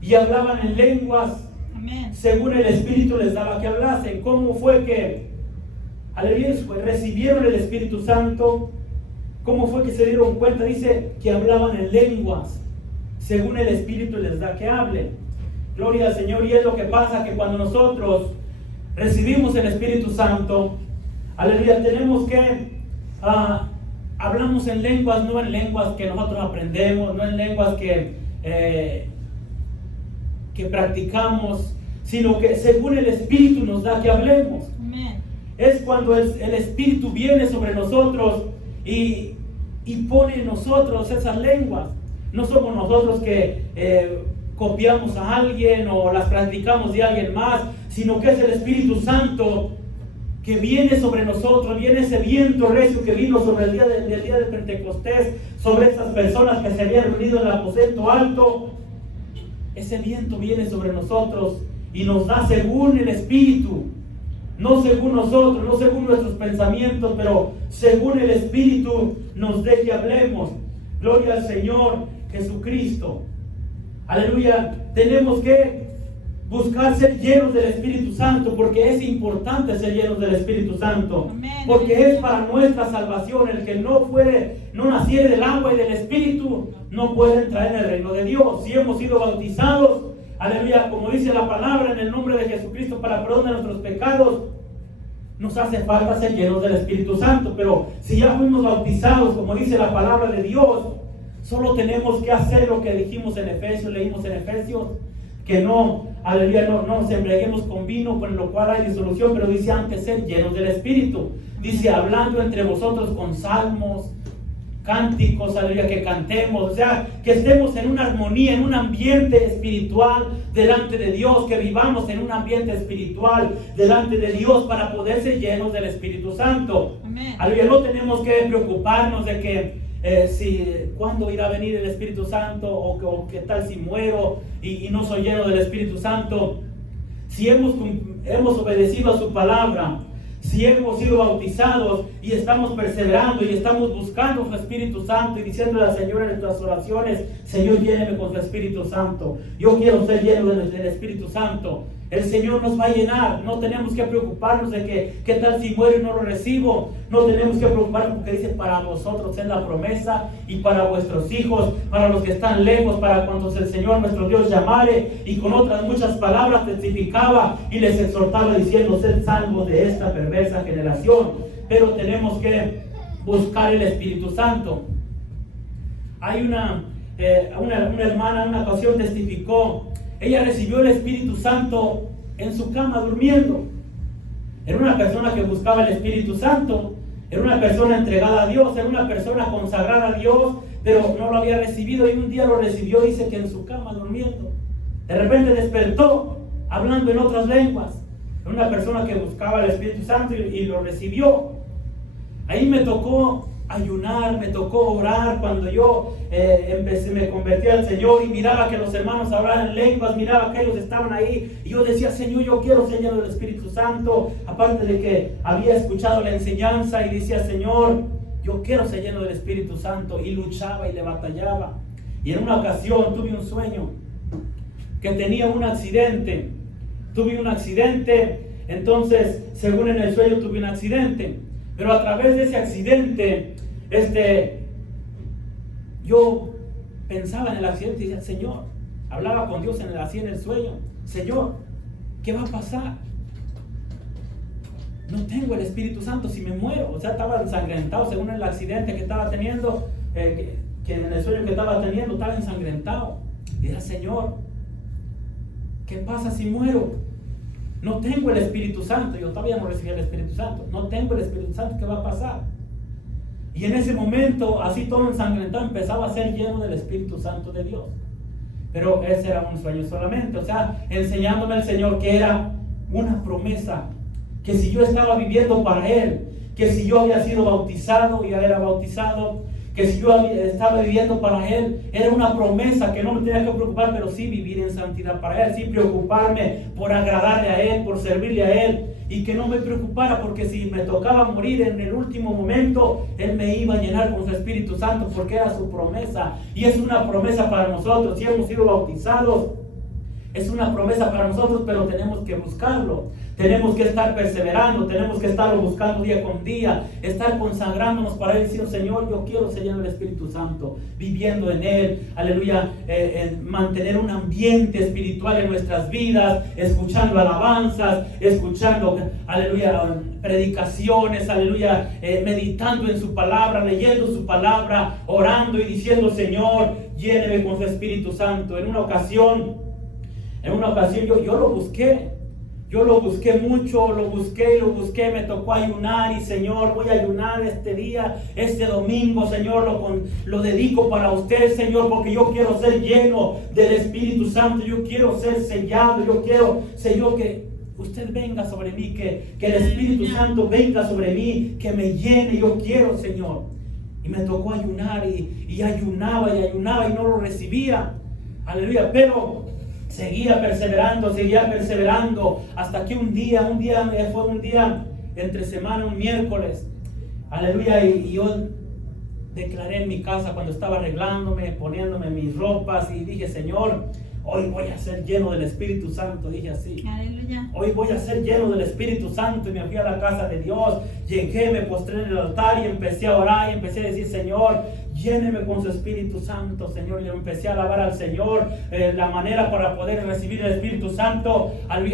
y hablaban en lenguas. Amén. Según el Espíritu les daba que hablasen. ¿Cómo fue que recibieron el Espíritu Santo? ¿Cómo fue que se dieron cuenta? Dice que hablaban en lenguas según el Espíritu les da que hablen. Gloria al Señor. Y es lo que pasa, que cuando nosotros recibimos el Espíritu Santo, aleluya, tenemos que hablamos en lenguas, no en lenguas que nosotros aprendemos, no en lenguas que practicamos, sino que según el Espíritu nos da que hablemos. Amén. Es cuando el Espíritu viene sobre nosotros y pone en nosotros esas lenguas. No somos nosotros que copiamos a alguien o las practicamos de alguien más, sino que es el Espíritu Santo que viene sobre nosotros. Viene ese viento recio que vino sobre el día de Pentecostés, sobre estas personas que se habían reunido en el aposento alto. Ese viento viene sobre nosotros y nos da según el Espíritu, no según nosotros, no según nuestros pensamientos, pero según el Espíritu nos dé que hablemos. Gloria al Señor Jesucristo. Aleluya. Tenemos que buscar ser llenos del Espíritu Santo, porque es importante ser llenos del Espíritu Santo. Amén. Porque es para nuestra salvación. El que no naciere del agua y del Espíritu no puede entrar en el reino de Dios. Si hemos sido bautizados, aleluya, como dice la palabra, en el nombre de Jesucristo para perdón de nuestros pecados, nos hace falta ser llenos del Espíritu Santo. Pero si ya fuimos bautizados, como dice la palabra de Dios, solo tenemos que hacer lo que dijimos en Efesios, leímos en Efesios, que no, aleluya, no nos embriaguemos con vino, con lo cual hay disolución, pero dice antes ser llenos del Espíritu. Dice, hablando entre vosotros con salmos, cánticos, aleluya, que cantemos, o sea, que estemos en una armonía, en un ambiente espiritual delante de Dios, que vivamos en un ambiente espiritual delante de Dios para poder ser llenos del Espíritu Santo. Amén. Aleluya, no tenemos que preocuparnos de que cuándo irá a venir el Espíritu Santo, o qué tal si muero y no soy lleno del Espíritu Santo. Si hemos obedecido a su palabra, si hemos sido bautizados y estamos perseverando y estamos buscando su Espíritu Santo y diciéndole al Señor en nuestras oraciones, Señor, lléneme con su Espíritu Santo, yo quiero ser lleno del Espíritu Santo, el Señor nos va a llenar. No tenemos que preocuparnos de que qué tal si muero y no lo recibo. No tenemos que preocuparnos, porque dice, para vosotros es la promesa, y para vuestros hijos, para los que están lejos, para cuantos el Señor nuestro Dios llamare. Y con otras muchas palabras testificaba y les exhortaba diciendo, sed salvos de esta perversa generación. Pero tenemos que buscar el Espíritu Santo. Hay una hermana en una ocasión testificó. Ella recibió el Espíritu Santo en su cama durmiendo. Era una persona que buscaba el Espíritu Santo, era una persona entregada a Dios, era una persona consagrada a Dios, pero no lo había recibido, y un día lo recibió, dice que en su cama durmiendo. De repente despertó hablando en otras lenguas. Era una persona que buscaba el Espíritu Santo y lo recibió. Ahí me tocó ayunar, me tocó orar cuando yo me convertí al Señor, y miraba que los hermanos hablaban en lenguas, miraba que ellos estaban ahí, y yo decía, Señor, yo quiero ser lleno del Espíritu Santo. Aparte de que había escuchado la enseñanza, y decía, Señor, yo quiero ser lleno del Espíritu Santo, y luchaba y le batallaba. Y en una ocasión tuve un sueño que tenía un accidente. Tuve un accidente, entonces según en el sueño tuve un accidente, pero a través de ese accidente yo pensaba en el accidente y decía, Señor, hablaba con Dios así en el sueño, Señor, ¿qué va a pasar? no tengo el Espíritu Santo si me muero. O sea, estaba ensangrentado según el accidente que estaba teniendo, que en el sueño que estaba teniendo estaba ensangrentado. Y era, Señor, ¿qué pasa si muero? No tengo el Espíritu Santo. Yo todavía no recibí el Espíritu Santo. No tengo el Espíritu Santo. ¿Qué va a pasar? Y en ese momento, así todo ensangrentado, empezaba a ser lleno del Espíritu Santo de Dios. Pero ese era un sueño solamente. O sea, enseñándome el Señor que era una promesa. Que si yo estaba viviendo para Él, que si yo había sido bautizado y era bautizado, que si yo estaba viviendo para Él, era una promesa que no me tenía que preocupar, pero sí vivir en santidad para Él, sí preocuparme por agradarle a Él, por servirle a Él, y que no me preocupara porque si me tocaba morir en el último momento, Él me iba a llenar con su Espíritu Santo, porque era su promesa, y es una promesa para nosotros. Si hemos sido bautizados, es una promesa para nosotros, pero tenemos que buscarlo. Tenemos que estar perseverando, tenemos que estarlo buscando día con día, estar consagrándonos para Él, diciendo, Señor, yo quiero ser lleno del Espíritu Santo, viviendo en Él, aleluya, mantener un ambiente espiritual en nuestras vidas, escuchando alabanzas, escuchando, aleluya, predicaciones, aleluya, meditando en su palabra, leyendo su palabra, orando y diciendo, Señor, lléneme con su Espíritu Santo. En una ocasión yo lo busqué mucho, lo busqué, me tocó ayunar y Señor, voy a ayunar este día, este domingo, Señor, lo dedico para usted, Señor, porque yo quiero ser lleno del Espíritu Santo, yo quiero ser sellado, yo quiero, Señor, que usted venga sobre mí, que el Espíritu Santo venga sobre mí, que me llene, yo quiero, Señor. Y me tocó ayunar y ayunaba y no lo recibía, aleluya, pero seguía perseverando, hasta que un día fue un día entre semana, un miércoles, aleluya, y yo declaré en mi casa cuando estaba arreglándome, poniéndome mis ropas, y dije, Señor, hoy voy a ser lleno del Espíritu Santo, dije así. Aleluya. Hoy voy a ser lleno del Espíritu Santo, y me fui a la casa de Dios, llegué, me postré en el altar y empecé a orar y empecé a decir, Señor, lléneme con su Espíritu Santo, Señor. Y empecé a alabar al Señor. La manera para poder recibir el Espíritu Santo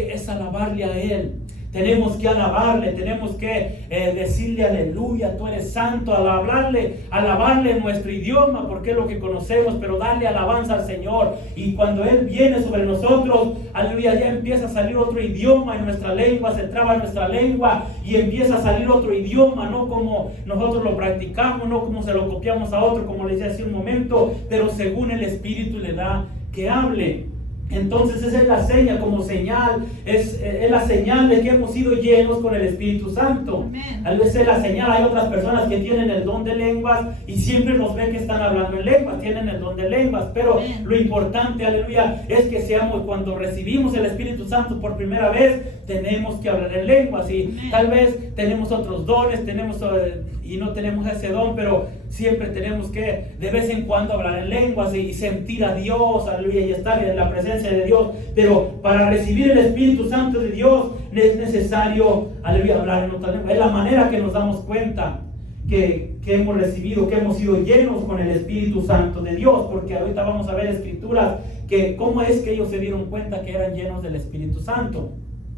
es alabarle a Él. Tenemos que alabarle, tenemos que decirle aleluya, tú eres santo, alabarle en nuestro idioma, porque es lo que conocemos, pero darle alabanza al Señor. Y cuando Él viene sobre nosotros, aleluya, ya empieza a salir otro idioma en nuestra lengua, se traba nuestra lengua y empieza a salir otro idioma, no como nosotros lo practicamos, no como se lo copiamos a otro, como le decía hace un momento, pero según el Espíritu le da que hable. Entonces esa es la señal, como señal, es la señal de que hemos sido llenos con el Espíritu Santo. A veces es la señal. Hay otras personas que tienen el don de lenguas y siempre nos ven que están hablando en lenguas, tienen el don de lenguas, pero lo importante, aleluya, es que seamos, cuando recibimos el Espíritu Santo por primera vez, tenemos que hablar en lenguas. Y tal vez tenemos otros dones, y no tenemos ese don, pero siempre tenemos que de vez en cuando hablar en lenguas y sentir a Dios, aleluya, y estar en la presencia de Dios. Pero para recibir el Espíritu Santo de Dios es necesario, aleluya, hablar en otra lengua. Es la manera que nos damos cuenta que hemos recibido, que hemos sido llenos con el Espíritu Santo de Dios, porque ahorita vamos a ver escrituras que cómo es que ellos se dieron cuenta que eran llenos del Espíritu Santo.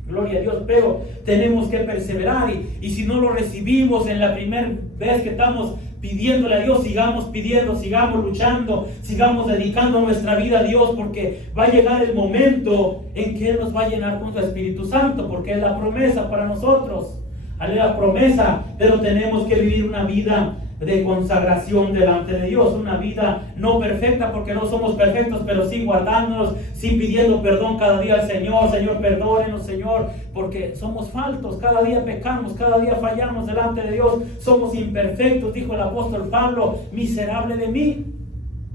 Gloria a Dios, pero tenemos que perseverar y si no lo recibimos en la primera vez que estamos pidiéndole a Dios, sigamos pidiendo, sigamos luchando, sigamos dedicando nuestra vida a Dios, porque va a llegar el momento en que Él nos va a llenar con su Espíritu Santo, porque es la promesa para nosotros. La promesa, pero tenemos que vivir una vida de consagración delante de Dios, una vida no perfecta, porque no somos perfectos, pero sí guardándonos, sí pidiendo perdón cada día al Señor. Señor, perdónenos, Señor, porque somos faltos, cada día pecamos, cada día fallamos delante de Dios, somos imperfectos, dijo el apóstol Pablo, miserable de mí.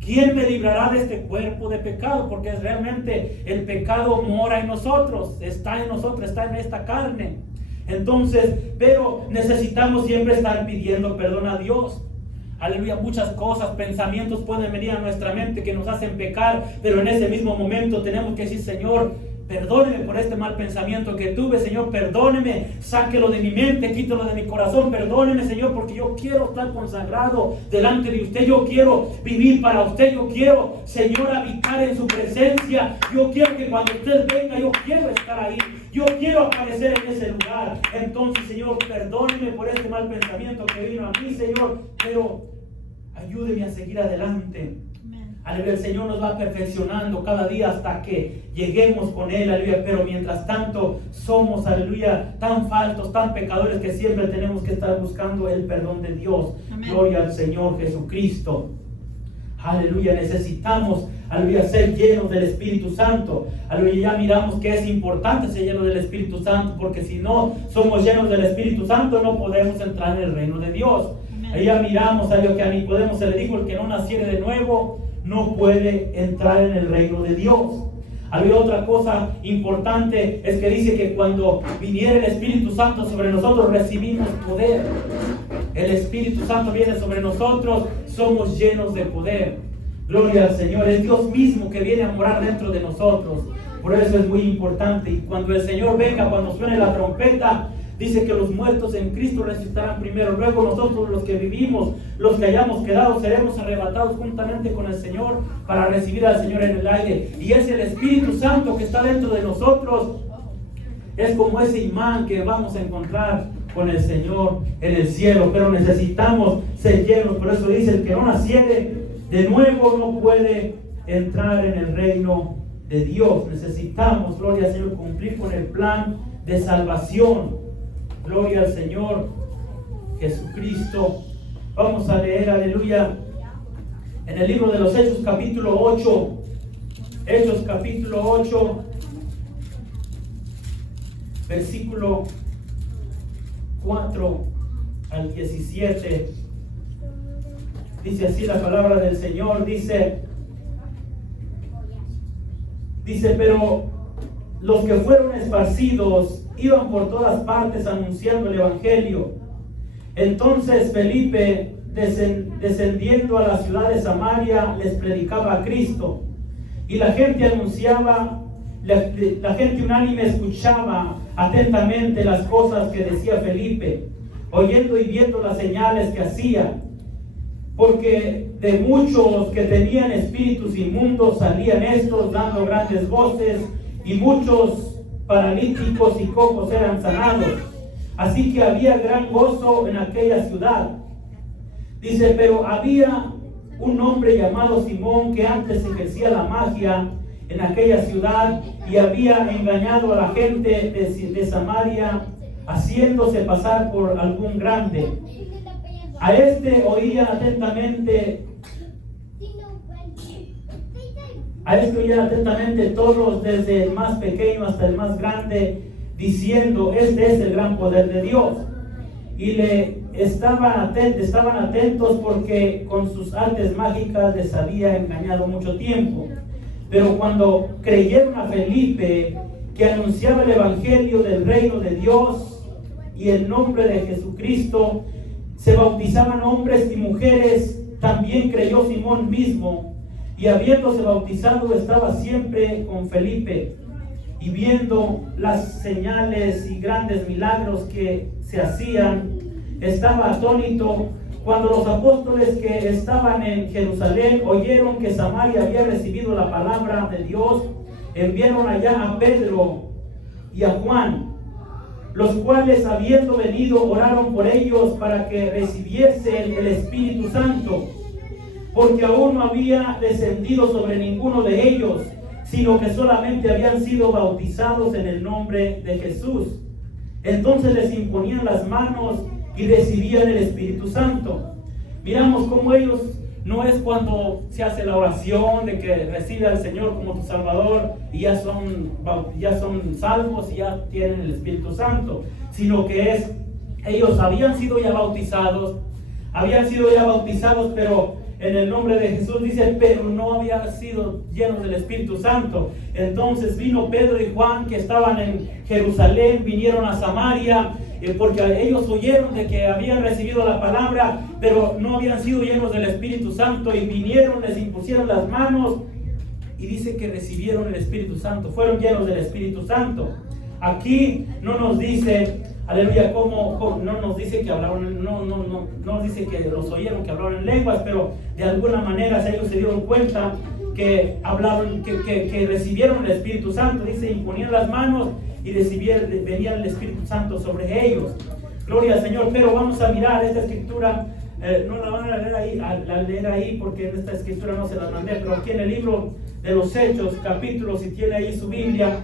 ¿Quién me librará de este cuerpo de pecado? Porque realmente el pecado mora en nosotros, está en esta carne. Entonces, pero necesitamos siempre estar pidiendo perdón a Dios. Aleluya, muchas cosas, pensamientos pueden venir a nuestra mente que nos hacen pecar, pero en ese mismo momento tenemos que decir, Señor, perdóneme por este mal pensamiento que tuve, Señor, perdóneme, sáquelo de mi mente, quítelo de mi corazón, perdóneme, Señor, porque yo quiero estar consagrado delante de usted, yo quiero vivir para usted, yo quiero, Señor, habitar en su presencia, yo quiero que cuando usted venga, yo quiero estar ahí. yo quiero aparecer en ese lugar. Entonces, Señor, perdóneme por este mal pensamiento que vino a mí, Señor, pero ayúdeme a seguir adelante. Aleluya, el Señor nos va perfeccionando cada día hasta que lleguemos con Él, aleluya. Pero mientras tanto somos, aleluya, tan faltos, tan pecadores que siempre tenemos que estar buscando el perdón de Dios. Amén. Gloria al Señor Jesucristo. Aleluya, necesitamos, aleluya, ser llenos del Espíritu Santo. Aleluya, ya miramos que es importante ser llenos del Espíritu Santo, porque si no somos llenos del Espíritu Santo no podemos entrar en el reino de Dios. Ahí ya miramos, aleluya, que a Nicodemo se le dijo: el que no naciere de nuevo no puede entrar en el reino de Dios. Había otra cosa importante, es que dice que cuando viniera el Espíritu Santo sobre nosotros recibimos poder. El Espíritu Santo viene sobre nosotros, somos llenos de poder. Gloria al Señor, es Dios mismo que viene a morar dentro de nosotros. Por eso es muy importante. Y cuando el Señor venga, cuando suene la trompeta, dice que los muertos en Cristo resucitarán primero. Luego nosotros, los que vivimos, los que hayamos quedado, seremos arrebatados juntamente con el Señor para recibir al Señor en el aire. Y es el Espíritu Santo que está dentro de nosotros. Es como ese imán que vamos a encontrar con el Señor en el cielo. Pero necesitamos ser llenos. Por eso dice: el que no naciere de nuevo no puede entrar en el reino de Dios. Necesitamos, gloria al Señor, cumplir con el plan de salvación. Gloria al Señor Jesucristo. Vamos a leer, aleluya, en el libro de los Hechos capítulo 8. Hechos capítulo 8, versículo 4 al 17. Dice así la palabra del Señor. Dice, pero los que fueron esparcidos iban por todas partes anunciando el Evangelio. Entonces Felipe, descendiendo a la ciudad de Samaria, les predicaba a Cristo. Y la gente anunciaba, la gente unánime escuchaba atentamente las cosas que decía Felipe, oyendo y viendo las señales que hacía. Porque de muchos que tenían espíritus inmundos salían estos dando grandes voces, y muchos paralíticos y cojos eran sanados. Así que había gran gozo en aquella ciudad. Dice, pero había un hombre llamado Simón que antes ejercía la magia en aquella ciudad y había engañado a la gente de Samaria, haciéndose pasar por algún grande. A este oían atentamente todos, desde el más pequeño hasta el más grande, diciendo: este es el gran poder de Dios. Y estaban atentos porque con sus artes mágicas les había engañado mucho tiempo. Pero cuando creyeron a Felipe, que anunciaba el evangelio del reino de Dios y el nombre de Jesucristo, se bautizaban hombres y mujeres. También creyó Simón mismo, y habiéndose bautizado estaba siempre con Felipe. Y viendo las señales y grandes milagros que se hacían, estaba atónito. Cuando los apóstoles que estaban en Jerusalén oyeron que Samaria había recibido la palabra de Dios, enviaron allá a Pedro y a Juan, los cuales, habiendo venido, oraron por ellos para que recibiesen el Espíritu Santo, porque aún no había descendido sobre ninguno de ellos, sino que solamente habían sido bautizados en el nombre de Jesús. Entonces les imponían las manos y recibían el Espíritu Santo. Miramos cómo ellos, no es cuando se hace la oración de que recibe al Señor como tu Salvador y ya son salvos y ya tienen el Espíritu Santo, sino que ellos habían sido ya bautizados, pero en el nombre de Jesús, dice, pero no habían sido llenos del Espíritu Santo. Entonces vino Pedro y Juan, que estaban en Jerusalén, vinieron a Samaria, porque ellos oyeron de que habían recibido la palabra, pero no habían sido llenos del Espíritu Santo, y vinieron, les impusieron las manos, y dice que recibieron el Espíritu Santo, fueron llenos del Espíritu Santo. Aquí no nos dice, aleluya, no nos dice que hablaron, no nos dice que los oyeron, que hablaron en lenguas, pero de alguna manera ellos se dieron cuenta que hablaron, que recibieron el Espíritu Santo. Dice, imponían las manos y venía el Espíritu Santo sobre ellos. Gloria al Señor. Pero vamos a mirar esta escritura, no la van a leer ahí porque en esta escritura no se la mandé, pero aquí en el libro de los Hechos, capítulo, si tiene ahí su Biblia,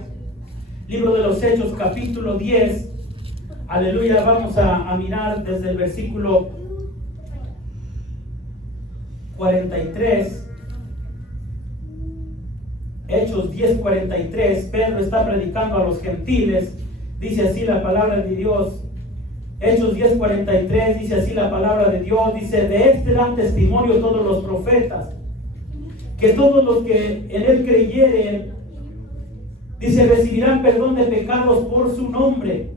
libro de los Hechos, capítulo 10, aleluya, vamos a mirar desde el versículo 43. Hechos 10:43, Pedro está predicando a los gentiles, dice así la palabra de Dios. Hechos 10:43 dice así la palabra de Dios, dice: de este dan testimonio todos los profetas, que todos los que en él creyeren, dice, recibirán perdón de pecados por su nombre.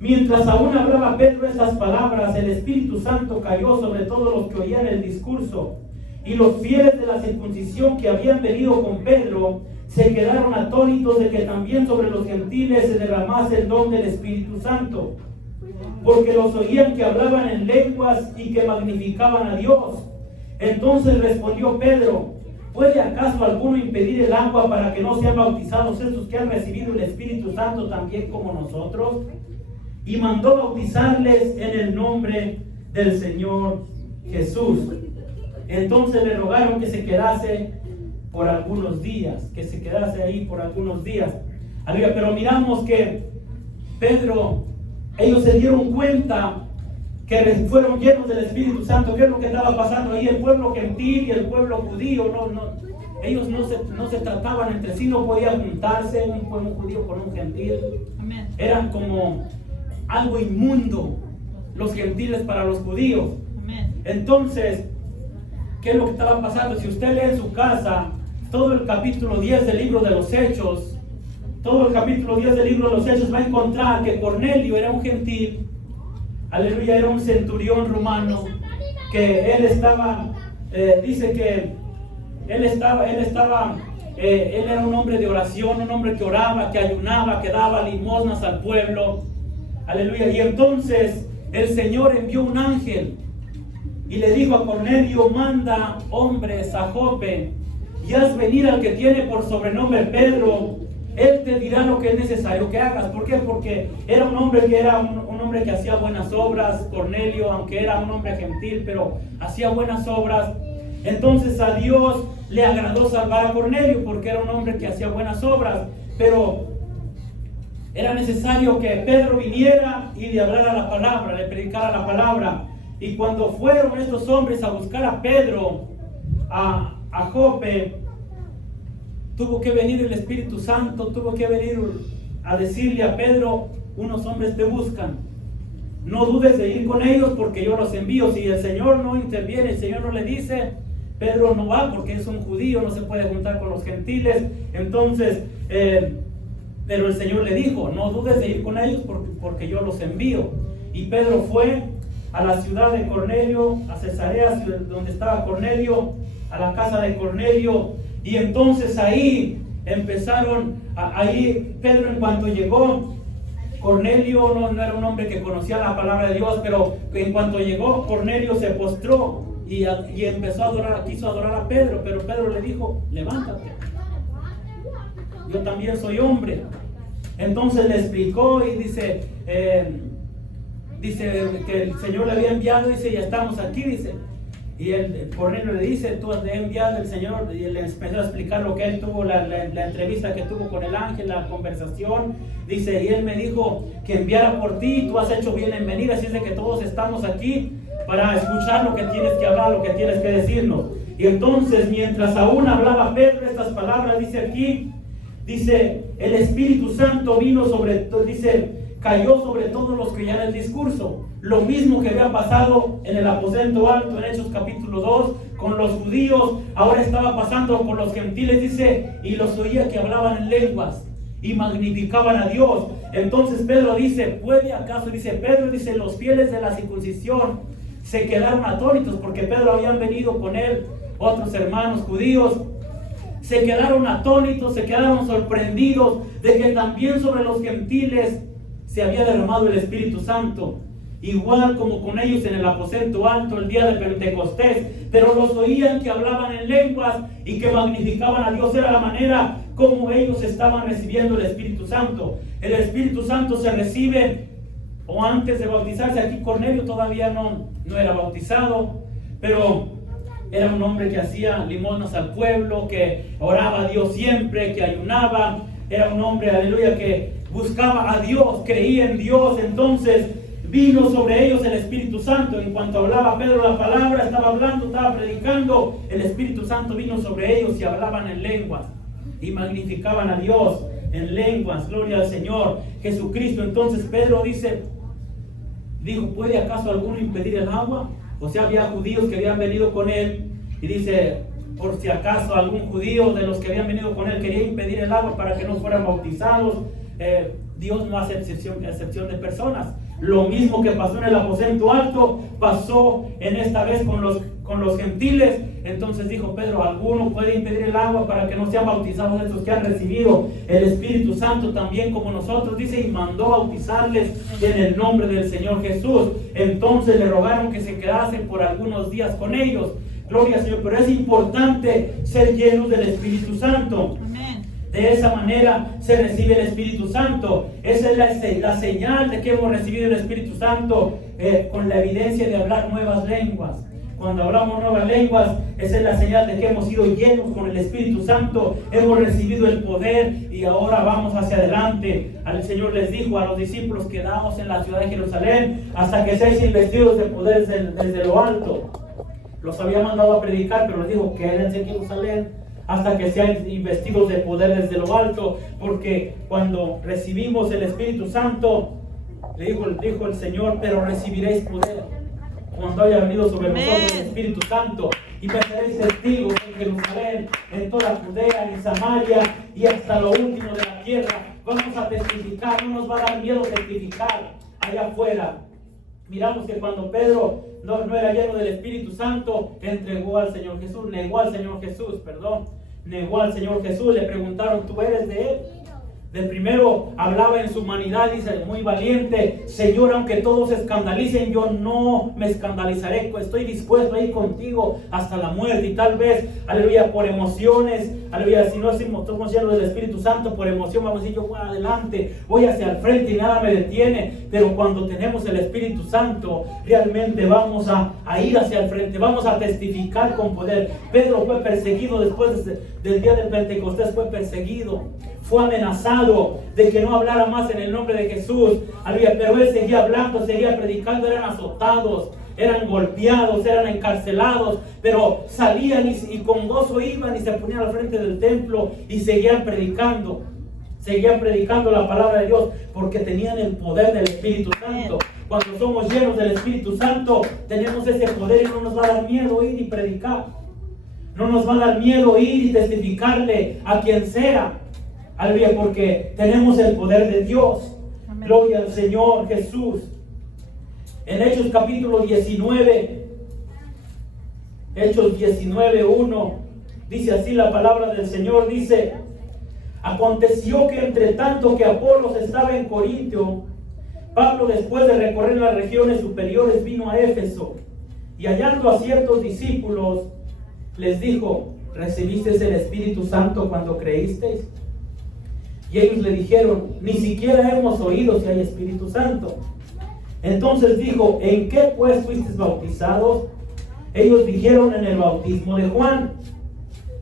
Mientras aún hablaba Pedro estas palabras, el Espíritu Santo cayó sobre todos los que oían el discurso. Y los fieles de la circuncisión que habían venido con Pedro se quedaron atónitos de que también sobre los gentiles se derramase el don del Espíritu Santo, porque los oían que hablaban en lenguas y que magnificaban a Dios. Entonces respondió Pedro: ¿puede acaso alguno impedir el agua para que no sean bautizados estos que han recibido el Espíritu Santo también como nosotros? Y mandó bautizarles en el nombre del Señor Jesús. Entonces le rogaron que se quedase por algunos días, que se quedase ahí por algunos días. Pero miramos que Pedro, ellos se dieron cuenta que fueron llenos del Espíritu Santo. ¿Qué es lo que estaba pasando ahí? El pueblo gentil y el pueblo judío, ellos no se trataban entre sí, no podían juntarse un pueblo judío con un gentil. Amén. Eran como algo inmundo los gentiles para los judíos. Amén. Entonces, ¿qué es lo que estaba pasando? Si usted lee en su casa todo el capítulo 10 del libro de los Hechos, todo el capítulo 10 del libro de los Hechos, va a encontrar que Cornelio era un gentil, aleluya, era un centurión romano, que él estaba, dice que él era un hombre de oración, un hombre que oraba, que ayunaba, que daba limosnas al pueblo, aleluya. Y entonces el Señor envió un ángel y le dijo a Cornelio: manda hombres a Jope y haz venir al que tiene por sobrenombre Pedro. Él te dirá lo que es necesario que hagas. ¿Por qué? Porque era un hombre que hacía buenas obras. Cornelio, aunque era un hombre gentil, pero hacía buenas obras. Entonces a Dios le agradó salvar a Cornelio porque era un hombre que hacía buenas obras. Pero era necesario que Pedro viniera y le hablara la palabra, le predicara la palabra. Y cuando fueron estos hombres a buscar a Pedro a Jope, tuvo que venir el Espíritu Santo, tuvo que venir a decirle a Pedro: unos hombres te buscan, no dudes de ir con ellos porque yo los envío. Si el Señor no interviene, el Señor no le dice, Pedro no va porque es un judío, no se puede juntar con los gentiles. Entonces, pero el Señor le dijo: no dudes de ir con ellos porque yo los envío. Y Pedro fue a la ciudad de Cornelio, a Cesarea, donde estaba Cornelio, a la casa de Cornelio. Y entonces ahí empezaron, ahí Pedro, en cuanto llegó, Cornelio no era un hombre que conocía la palabra de Dios, pero en cuanto llegó, Cornelio se postró y empezó a adorar, quiso adorar a Pedro, pero Pedro le dijo: levántate, yo también soy hombre. Entonces le explicó y dice que el Señor le había enviado, dice: ya estamos aquí, dice. Y Cornelio le dice: tú has enviado el Señor. Y él le empezó a explicar lo que él tuvo, la entrevista que tuvo con el ángel, la conversación. Dice: y él me dijo que enviara por ti, tú has hecho bien en venir, así es de que todos estamos aquí para escuchar lo que tienes que hablar, lo que tienes que decirnos. Y entonces, mientras aún hablaba Pedro estas palabras, dice aquí, dice: el Espíritu Santo vino cayó sobre todos los que oían el discurso. Lo mismo que había pasado en el aposento alto en Hechos capítulo 2 con los judíos, ahora estaba pasando con los gentiles, dice, y los oía que hablaban en lenguas y magnificaban a Dios. Entonces Pedro dice: ¿puede acaso? Dice Pedro, dice, los fieles de la circuncisión se quedaron atónitos, porque Pedro habían venido con él otros hermanos judíos. Se quedaron atónitos, se quedaron sorprendidos de que también sobre los gentiles se había derramado el Espíritu Santo. igual como con ellos en el aposento alto el día de Pentecostés, pero los oían que hablaban en lenguas y que magnificaban a Dios. Era la manera como ellos estaban recibiendo el Espíritu Santo. El Espíritu Santo se recibe, o antes de bautizarse, aquí Cornelio todavía no era bautizado, pero era un hombre que hacía limosnas al pueblo, que oraba a Dios siempre, que ayunaba. Era un hombre, aleluya, que buscaba a Dios, creía en Dios. Entonces vino sobre ellos el Espíritu Santo. En cuanto hablaba Pedro la palabra, estaba hablando, estaba predicando, el Espíritu Santo vino sobre ellos y hablaban en lenguas y magnificaban a Dios en lenguas. Gloria al Señor Jesucristo. Entonces Pedro dijo, ¿puede acaso alguno impedir el agua? O sea, había judíos que habían venido con él, y dice, por si acaso algún judío de los que habían venido con él quería impedir el agua para que no fueran bautizados. Dios no hace excepción de personas. Lo mismo que pasó en el aposento alto, pasó en esta vez con los gentiles. Entonces dijo Pedro, ¿alguno puede impedir el agua para que no sean bautizados estos que han recibido el Espíritu Santo también como nosotros? Dice, y mandó bautizarles en el nombre del Señor Jesús. Entonces le rogaron que se quedasen por algunos días con ellos. Gloria al Señor. Pero es importante ser llenos del Espíritu Santo. Amén. De esa manera se recibe el Espíritu Santo. Esa es la señal de que hemos recibido el Espíritu Santo, con la evidencia de hablar nuevas lenguas. Cuando hablamos nuevas lenguas, esa es la señal de que hemos sido llenos con el Espíritu Santo, hemos recibido el poder y ahora vamos hacia adelante. El Señor les dijo a los discípulos, quedaos en la ciudad de Jerusalén hasta que seáis investidos de poder desde lo alto. Los había mandado a predicar, pero les dijo, quédense en Jerusalén hasta que sean investidos de poder desde lo alto, porque cuando recibimos el Espíritu Santo, dijo el Señor, pero recibiréis poder cuando haya venido sobre nosotros el Espíritu Santo, y me seréis testigos en Jerusalén, en toda Judea, en Samaria y hasta lo último de la tierra. Vamos a testificar, no nos va a dar miedo testificar allá afuera. Miramos que cuando Pedro no era lleno del Espíritu Santo, negó al Señor Jesús. Le preguntaron, ¿tú eres de él? De primero hablaba en su humanidad, dice, muy valiente, Señor, aunque todos se escandalicen, yo no me escandalizaré, pues estoy dispuesto a ir contigo hasta la muerte. Y tal vez, aleluya, por emociones, aleluya, si no somos llenos del Espíritu Santo, por emoción vamos a decir, yo voy adelante, voy hacia el frente y nada me detiene. Pero cuando tenemos el Espíritu Santo, realmente vamos a ir hacia el frente, vamos a testificar con poder. Pedro fue perseguido después del día del Pentecostés, fue perseguido, fue amenazado de que no hablara más en el nombre de Jesús, pero él seguía hablando, seguía predicando. Eran azotados, eran golpeados, eran encarcelados, pero salían y con gozo iban y se ponían al frente del templo y seguían predicando la palabra de Dios, porque tenían el poder del Espíritu Santo. Cuando somos llenos del Espíritu Santo, tenemos ese poder y no nos va a dar miedo ir y predicar, no nos va a dar miedo ir y testificarle a quien sea. Aleluya, porque tenemos el poder de Dios. Amén. Gloria al Señor Jesús. En Hechos capítulo 19, Hechos 19:1, dice así la palabra del Señor, dice, aconteció que entre tanto que Apolos estaba en Corintio, Pablo, después de recorrer las regiones superiores, vino a Éfeso, y hallando a ciertos discípulos, les dijo, ¿recibisteis el Espíritu Santo cuando creísteis? Y ellos le dijeron, ni siquiera hemos oído si hay Espíritu Santo. Entonces dijo, ¿en qué pues fuisteis bautizados? Ellos dijeron, en el bautismo de Juan.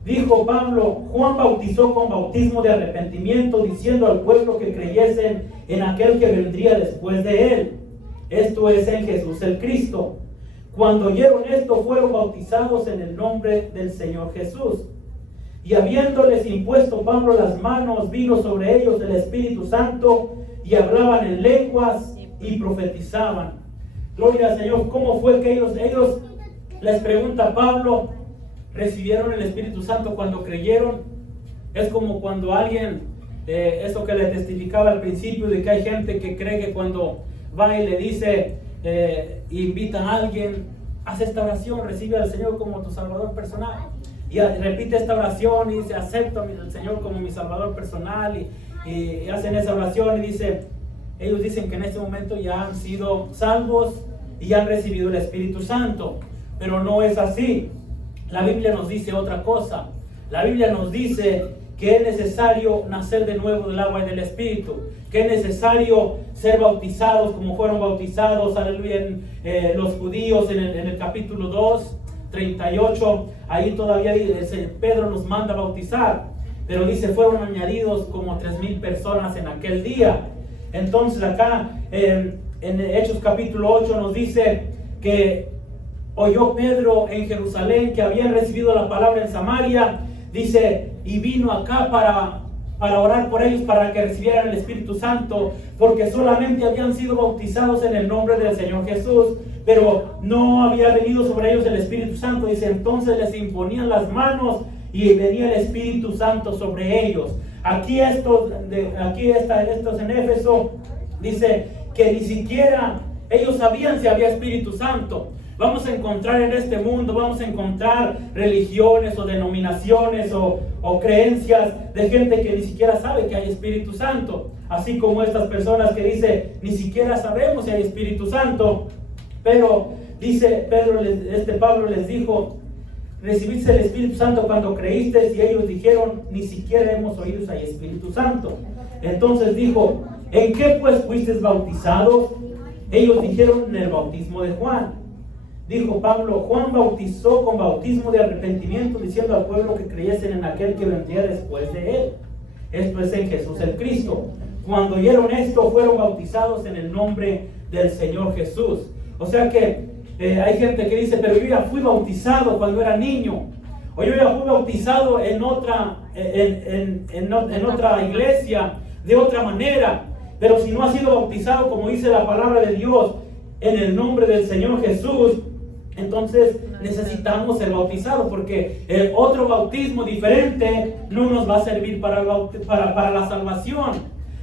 Dijo Pablo, Juan bautizó con bautismo de arrepentimiento, diciendo al pueblo que creyesen en aquel que vendría después de él, esto es, en Jesús el Cristo. Cuando oyeron esto, fueron bautizados en el nombre del Señor Jesús. Y habiéndoles impuesto Pablo las manos, vino sobre ellos el Espíritu Santo, y hablaban en lenguas y profetizaban. Gloria al Señor. ¿Cómo fue que ellos les pregunta Pablo, recibieron el Espíritu Santo cuando creyeron? Es como cuando alguien, eso que le testificaba al principio, de que hay gente que cree que cuando va y le dice, invita a alguien, haz esta oración, recibe al Señor como tu Salvador personal. Y repite esta oración y dice, acepto al Señor como mi Salvador personal. Y hacen esa oración y dice, ellos dicen que en este momento ya han sido salvos y ya han recibido el Espíritu Santo, pero no es así. La Biblia nos dice otra cosa. La Biblia nos dice que es necesario nacer de nuevo del agua y del Espíritu, que es necesario ser bautizados como fueron bautizados, aleluya, los judíos en el capítulo 2, 38, ahí todavía Pedro los manda a bautizar, pero dice fueron añadidos como 3,000 personas en aquel día. Entonces acá en Hechos capítulo 8 nos dice que oyó Pedro en Jerusalén que habían recibido la palabra en Samaria, dice, y vino acá para orar por ellos, para que recibieran el Espíritu Santo, porque solamente habían sido bautizados en el nombre del Señor Jesús, pero no había venido sobre ellos el Espíritu Santo. Dice, entonces les imponían las manos y venía el Espíritu Santo sobre ellos. Aquí estos en Éfeso, dice que ni siquiera ellos sabían si había Espíritu Santo. Vamos a encontrar en este mundo, vamos a encontrar religiones o denominaciones o creencias de gente que ni siquiera sabe que hay Espíritu Santo. Así como estas personas que dicen, ni siquiera sabemos si hay Espíritu Santo. Pero dice Pablo les dijo, recibiste el Espíritu Santo cuando creíste, y ellos dijeron, ni siquiera hemos oído si hay Espíritu Santo. Entonces dijo, ¿en qué pues fuisteis bautizados? Ellos dijeron, en el bautismo de Juan. Dijo Pablo, Juan bautizó con bautismo de arrepentimiento, diciendo al pueblo que creyesen en aquel que vendría después de él. Esto es en Jesús el Cristo. Cuando oyeron esto, fueron bautizados en el nombre del Señor Jesús. O sea que hay gente que dice, pero yo ya fui bautizado cuando era niño, o yo ya fui bautizado en otra iglesia, de otra manera. Pero si no ha sido bautizado, como dice la palabra de Dios, en el nombre del Señor Jesús, entonces necesitamos ser bautizados, porque el otro bautismo diferente no nos va a servir para la salvación.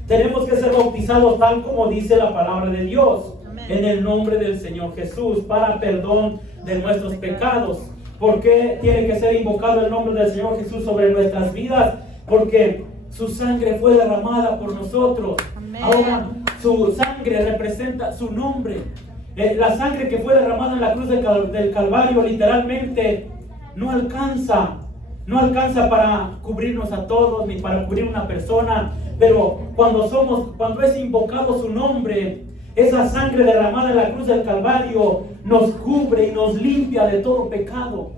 Tenemos que ser bautizados tal como dice la palabra de Dios, en el nombre del Señor Jesús, para perdón de nuestros pecados. ¿Por qué tiene que ser invocado el nombre del Señor Jesús sobre nuestras vidas? Porque su sangre fue derramada por nosotros. Amén. Ahora su sangre representa su nombre. La sangre que fue derramada en la cruz del Calvario literalmente no alcanza para cubrirnos a todos, ni para cubrir una persona. Pero cuando es invocado su nombre, esa sangre derramada en la cruz del Calvario nos cubre y nos limpia de todo pecado.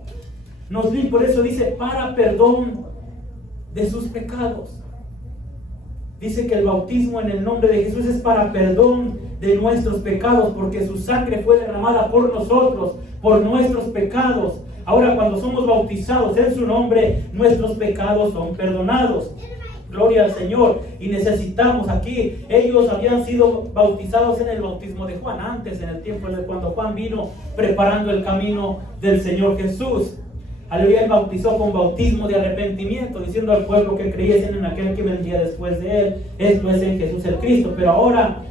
Por eso dice, para perdón de sus pecados. Dice que el bautismo en el nombre de Jesús es para perdón de nuestros pecados, porque su sangre fue derramada por nosotros, por nuestros pecados. Ahora, cuando somos bautizados en su nombre, nuestros pecados son perdonados. Gloria al Señor. Y necesitamos aquí, ellos habían sido bautizados en el bautismo de Juan, antes, en el tiempo de cuando Juan vino preparando el camino del Señor Jesús. Aleluya, él bautizó con bautismo de arrepentimiento, diciendo al pueblo que creyesen en aquel que vendría después de él, esto es en Jesús el Cristo. Pero ahora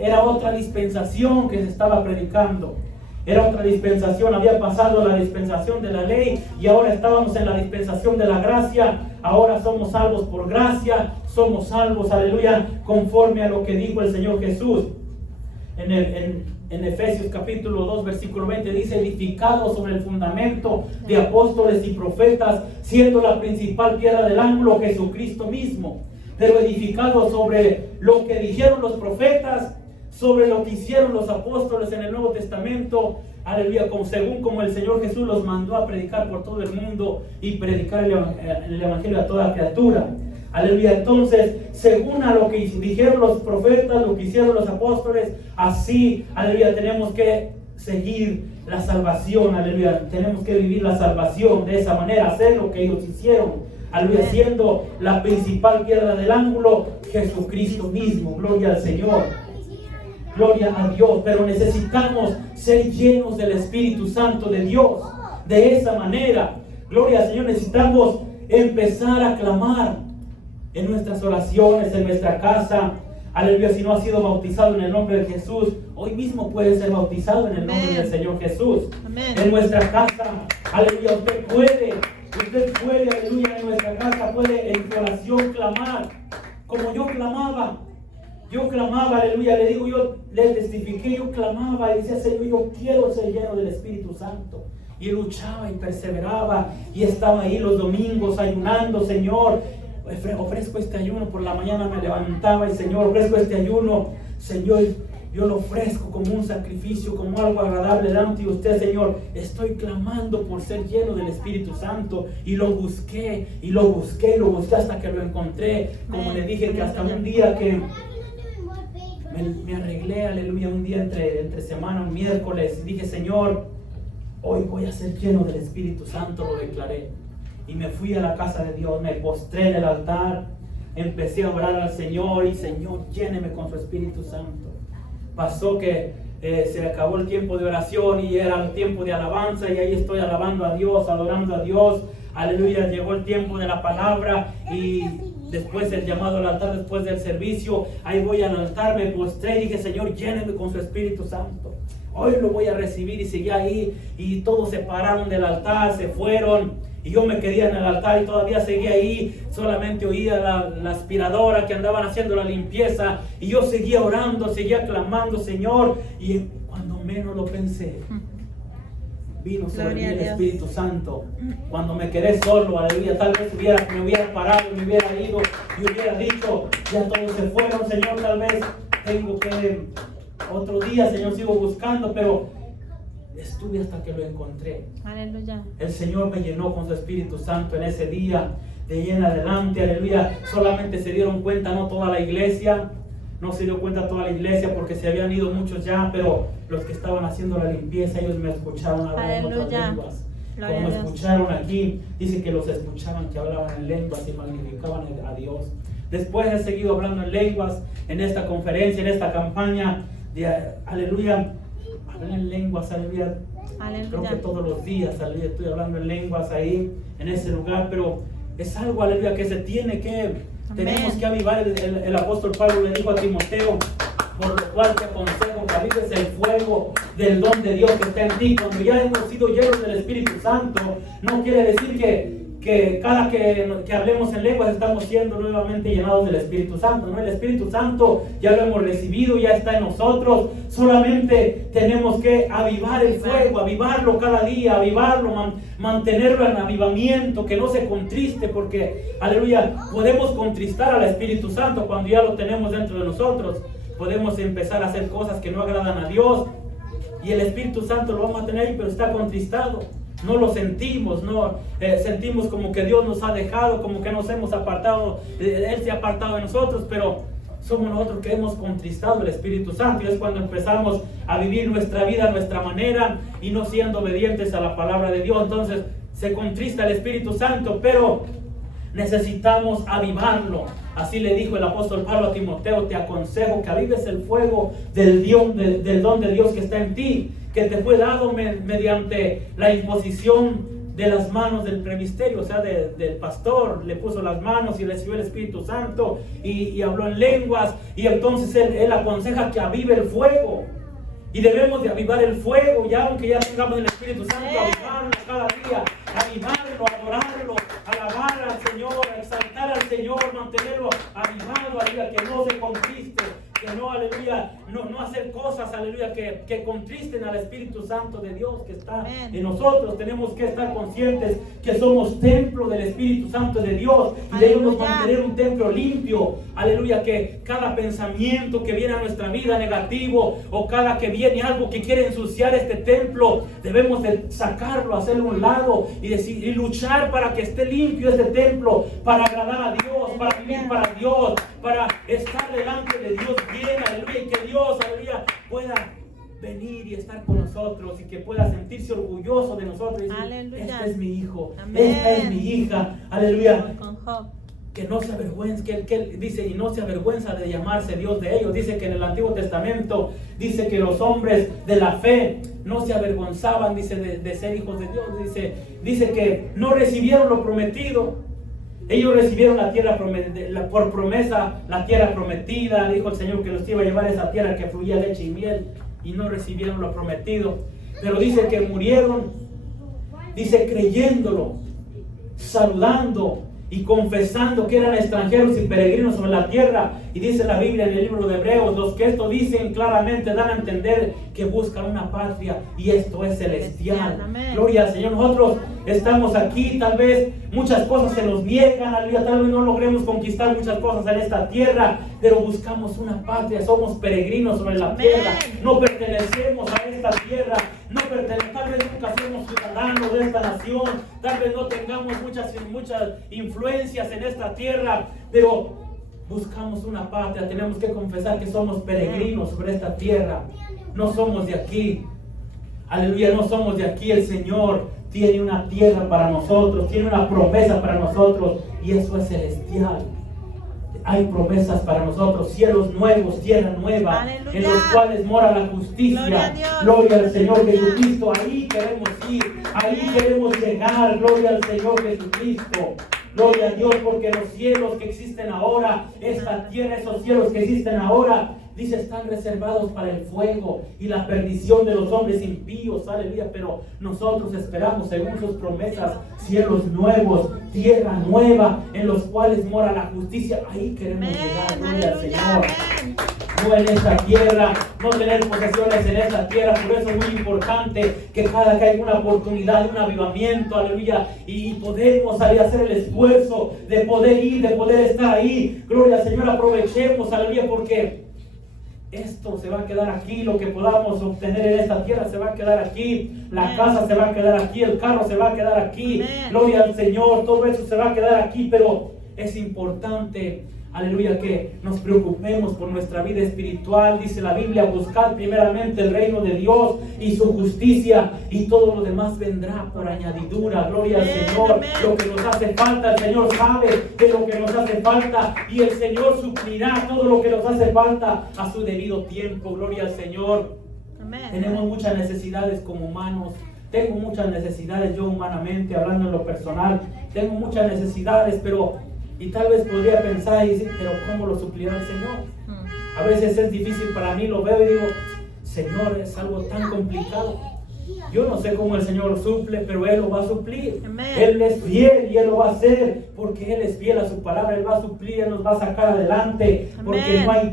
era otra dispensación que se estaba predicando. Era otra dispensación, había pasado la dispensación de la ley y ahora estábamos en la dispensación de la gracia. Ahora somos salvos por gracia, somos salvos, aleluya, conforme a lo que dijo el Señor Jesús. En Efesios capítulo 2 versículo 20 dice, edificado sobre el fundamento de apóstoles y profetas, siendo la principal piedra del ángulo Jesucristo mismo. Pero edificado sobre lo que dijeron los profetas, sobre lo que hicieron los apóstoles en el Nuevo Testamento, aleluya, según como el Señor Jesús los mandó a predicar por todo el mundo y predicar el Evangelio a toda criatura. Aleluya, entonces, según a lo que dijeron los profetas, lo que hicieron los apóstoles, así, aleluya, tenemos que seguir la salvación, aleluya, tenemos que vivir la salvación de esa manera, hacer lo que ellos hicieron, aleluya, siendo la principal piedra del ángulo, Jesucristo mismo. Gloria al Señor, gloria a Dios. Pero necesitamos ser llenos del Espíritu Santo de Dios, de esa manera, gloria al Señor. Necesitamos empezar a clamar en nuestras oraciones, en nuestra casa. Aleluya, si no ha sido bautizado en el nombre de Jesús, hoy mismo puede ser bautizado en el nombre del Señor Jesús. Amén. En nuestra casa, aleluya, usted puede, aleluya, en nuestra casa puede en su oración clamar, como yo clamaba. yo clamaba, aleluya, le digo, yo le testifiqué, yo clamaba y decía, Señor, yo quiero ser lleno del Espíritu Santo. Y luchaba y perseveraba y estaba ahí los domingos ayunando, Señor, ofrezco este ayuno. Por la mañana me levantaba y, Señor, ofrezco este ayuno, Señor, yo lo ofrezco como un sacrificio, como algo agradable delante de usted, Señor. Estoy clamando por ser lleno del Espíritu Santo. Y lo busqué, y lo busqué, y lo busqué hasta que lo encontré. Como le dije, que hasta un día que me arreglé, aleluya, un día entre semana, un miércoles, y dije, Señor, hoy voy a ser lleno del Espíritu Santo, lo declaré. Y me fui a la casa de Dios, me postré en el altar, empecé a orar al Señor, y Señor, lléneme con su Espíritu Santo. Pasó que se acabó el tiempo de oración y era el tiempo de alabanza, y ahí estoy alabando a Dios, adorando a Dios, aleluya. Llegó el tiempo de la palabra y después el llamado al altar, después del servicio, ahí voy al altar, me postré y dije, Señor, lléneme con su Espíritu Santo. Hoy lo voy a recibir. Y seguí ahí y todos se pararon del altar, se fueron, y yo me quedé en el altar y todavía seguía ahí. Solamente oía la aspiradora que andaban haciendo la limpieza, y yo seguía orando, seguía clamando, Señor. Y cuando menos lo pensé, vino sobre mí el Espíritu Santo. Cuando me quedé solo, aleluya, tal vez me hubiera parado, me hubiera ido y hubiera dicho, ya todos se fueron, Señor, tal vez tengo que otro día, Señor, sigo buscando, pero estuve hasta que lo encontré. Aleluya. El Señor me llenó con su Espíritu Santo en ese día, de ahí en adelante, aleluya. Solamente se dieron cuenta, no toda la iglesia, no se dio cuenta toda la iglesia, porque se habían ido muchos ya, pero los que estaban haciendo la limpieza, ellos me escucharon hablar en otras lenguas. Como escucharon aquí, dice que los escuchaban que hablaban en lenguas y magnificaban a Dios. Después he seguido hablando en lenguas en esta conferencia, en esta campaña de aleluya, hablar en lenguas, aleluya. Creo que todos los días, aleluya, estoy hablando en lenguas ahí, en ese lugar, pero es algo, aleluya, que se tiene que, tenemos que avivar. El apóstol Pablo le dijo a Timoteo, por lo cual te aconsejo que avives el fuego del don de Dios que está en ti. Cuando ya hemos sido llenos del Espíritu Santo, no quiere decir que cada que hablemos en lenguas estamos siendo nuevamente llenados del Espíritu Santo, ¿no? El Espíritu Santo ya lo hemos recibido, ya está en nosotros. Solamente tenemos que avivar el fuego, avivarlo cada día, avivarlo, mantenerlo en avivamiento, que no se contriste, porque, aleluya, podemos contristar al Espíritu Santo cuando ya lo tenemos dentro de nosotros. Podemos empezar a hacer cosas que no agradan a Dios, y el Espíritu Santo lo vamos a tener ahí, pero está contristado. No lo sentimos, no sentimos como que Dios nos ha dejado, como que nos hemos apartado, Él se ha apartado de nosotros, pero somos nosotros que hemos contristado el Espíritu Santo. Y es cuando empezamos a vivir nuestra vida a nuestra manera y no siendo obedientes a la palabra de Dios. Entonces se contrista el Espíritu Santo, pero necesitamos avivarlo. Así le dijo el apóstol Pablo a Timoteo, te aconsejo que avives el fuego del don de Dios que está en ti, que te fue dado mediante la imposición de las manos del presbiterio, o sea, del pastor. Le puso las manos y recibió el Espíritu Santo y habló en lenguas, y entonces él aconseja que avive el fuego. Y debemos de avivar el fuego, ya aunque ya tengamos el Espíritu Santo, avivarlo cada día, avivarlo, adorarlo, alabar al Señor, exaltar al Señor, mantenerlo avivado, aleluya, que no se contriste, que no, aleluya, no hacer cosas, aleluya, que contristen al Espíritu Santo de Dios que está en nosotros. Tenemos que estar conscientes que somos templo del Espíritu Santo de Dios, y debemos mantener un templo limpio, aleluya, que cada pensamiento que viene a nuestra vida negativo, o cada que viene algo que quiere ensuciar este templo, debemos de sacarlo, hacerlo a un lado y luchar para que esté limpio este templo, para agradar a Dios, para vivir para Dios, para estar delante de Dios bien, aleluya, y que Dios, aleluya, pueda venir y estar con nosotros, y que pueda sentirse orgulloso de nosotros y decir, este es mi hijo, esta es mi hija, aleluya. Que no se avergüenza, que él dice, y no se avergüenza de llamarse Dios de ellos. Dice que en el Antiguo Testamento, dice que los hombres de la fe no se avergonzaban, dice, de ser hijos de Dios. Dice que no recibieron lo prometido. Ellos recibieron la tierra por promesa, la tierra prometida. Dijo el Señor que los iba a llevar a esa tierra que fluía leche y miel, y no recibieron lo prometido. Pero dice que murieron, dice, creyéndolo, saludando y confesando que eran extranjeros y peregrinos sobre la tierra. Y dice la Biblia en el libro de Hebreos, los que esto dicen claramente dan a entender que buscan una patria, y esto es celestial. Amén. Gloria al Señor. Nosotros estamos aquí, tal vez muchas cosas se nos niegan, aleluya, tal vez no logremos conquistar muchas cosas en esta tierra, pero buscamos una patria, somos peregrinos sobre la tierra, no pertenecemos a esta tierra, tal vez nunca somos ciudadanos de esta nación, tal vez no tengamos muchas influencias en esta tierra, pero buscamos una patria. Tenemos que confesar que somos peregrinos sobre esta tierra, no somos de aquí. Aleluya, no somos de aquí. El Señor tiene una tierra para nosotros, tiene una promesa para nosotros, y eso es celestial. Hay promesas para nosotros, cielos nuevos, tierra nueva, ¡Aleluya! En los cuales mora la justicia. Gloria al Señor Jesucristo. Ahí queremos ir, ahí queremos llegar. Gloria al Señor Jesucristo. Gloria a Dios, porque los cielos que existen ahora, esta tierra, esos cielos que existen ahora, dice, están reservados para el fuego y la perdición de los hombres impíos. Aleluya. Pero nosotros esperamos, según sus promesas, cielos nuevos, tierra nueva, en los cuales mora la justicia. Ahí queremos llegar. Gloria al Señor. No en esta tierra, no tener posesiones en esta tierra. Por eso es muy importante que cada que hay una oportunidad, un avivamiento, aleluya, y podemos salir a hacer el esfuerzo de poder ir, de poder estar ahí. Gloria al Señor, aprovechemos, aleluya, porque esto se va a quedar aquí. Lo que podamos obtener en esta tierra se va a quedar aquí. La casa se va a quedar aquí, el carro se va a quedar aquí. Gloria al Señor, todo eso se va a quedar aquí, pero es importante, aleluya, que nos preocupemos por nuestra vida espiritual. Dice la Biblia, buscad primeramente el reino de Dios y su justicia, y todo lo demás vendrá por añadidura. Gloria al Señor. Lo que nos hace falta, el Señor sabe de lo que nos hace falta, y el Señor suplirá todo lo que nos hace falta a su debido tiempo. Gloria al Señor. Amén. Tenemos muchas necesidades como humanos. Tengo muchas necesidades yo humanamente, hablando en lo personal. Tengo muchas necesidades, y tal vez podría pensar y decir, pero ¿cómo lo suplirá el Señor? A veces es difícil para mí, lo veo y digo, Señor, es algo tan complicado. Yo no sé cómo el Señor suple, pero Él lo va a suplir. Amén. Él es fiel y Él lo va a hacer, porque Él es fiel a su palabra. Él va a suplir, Él nos va a sacar adelante, porque Amén. no hay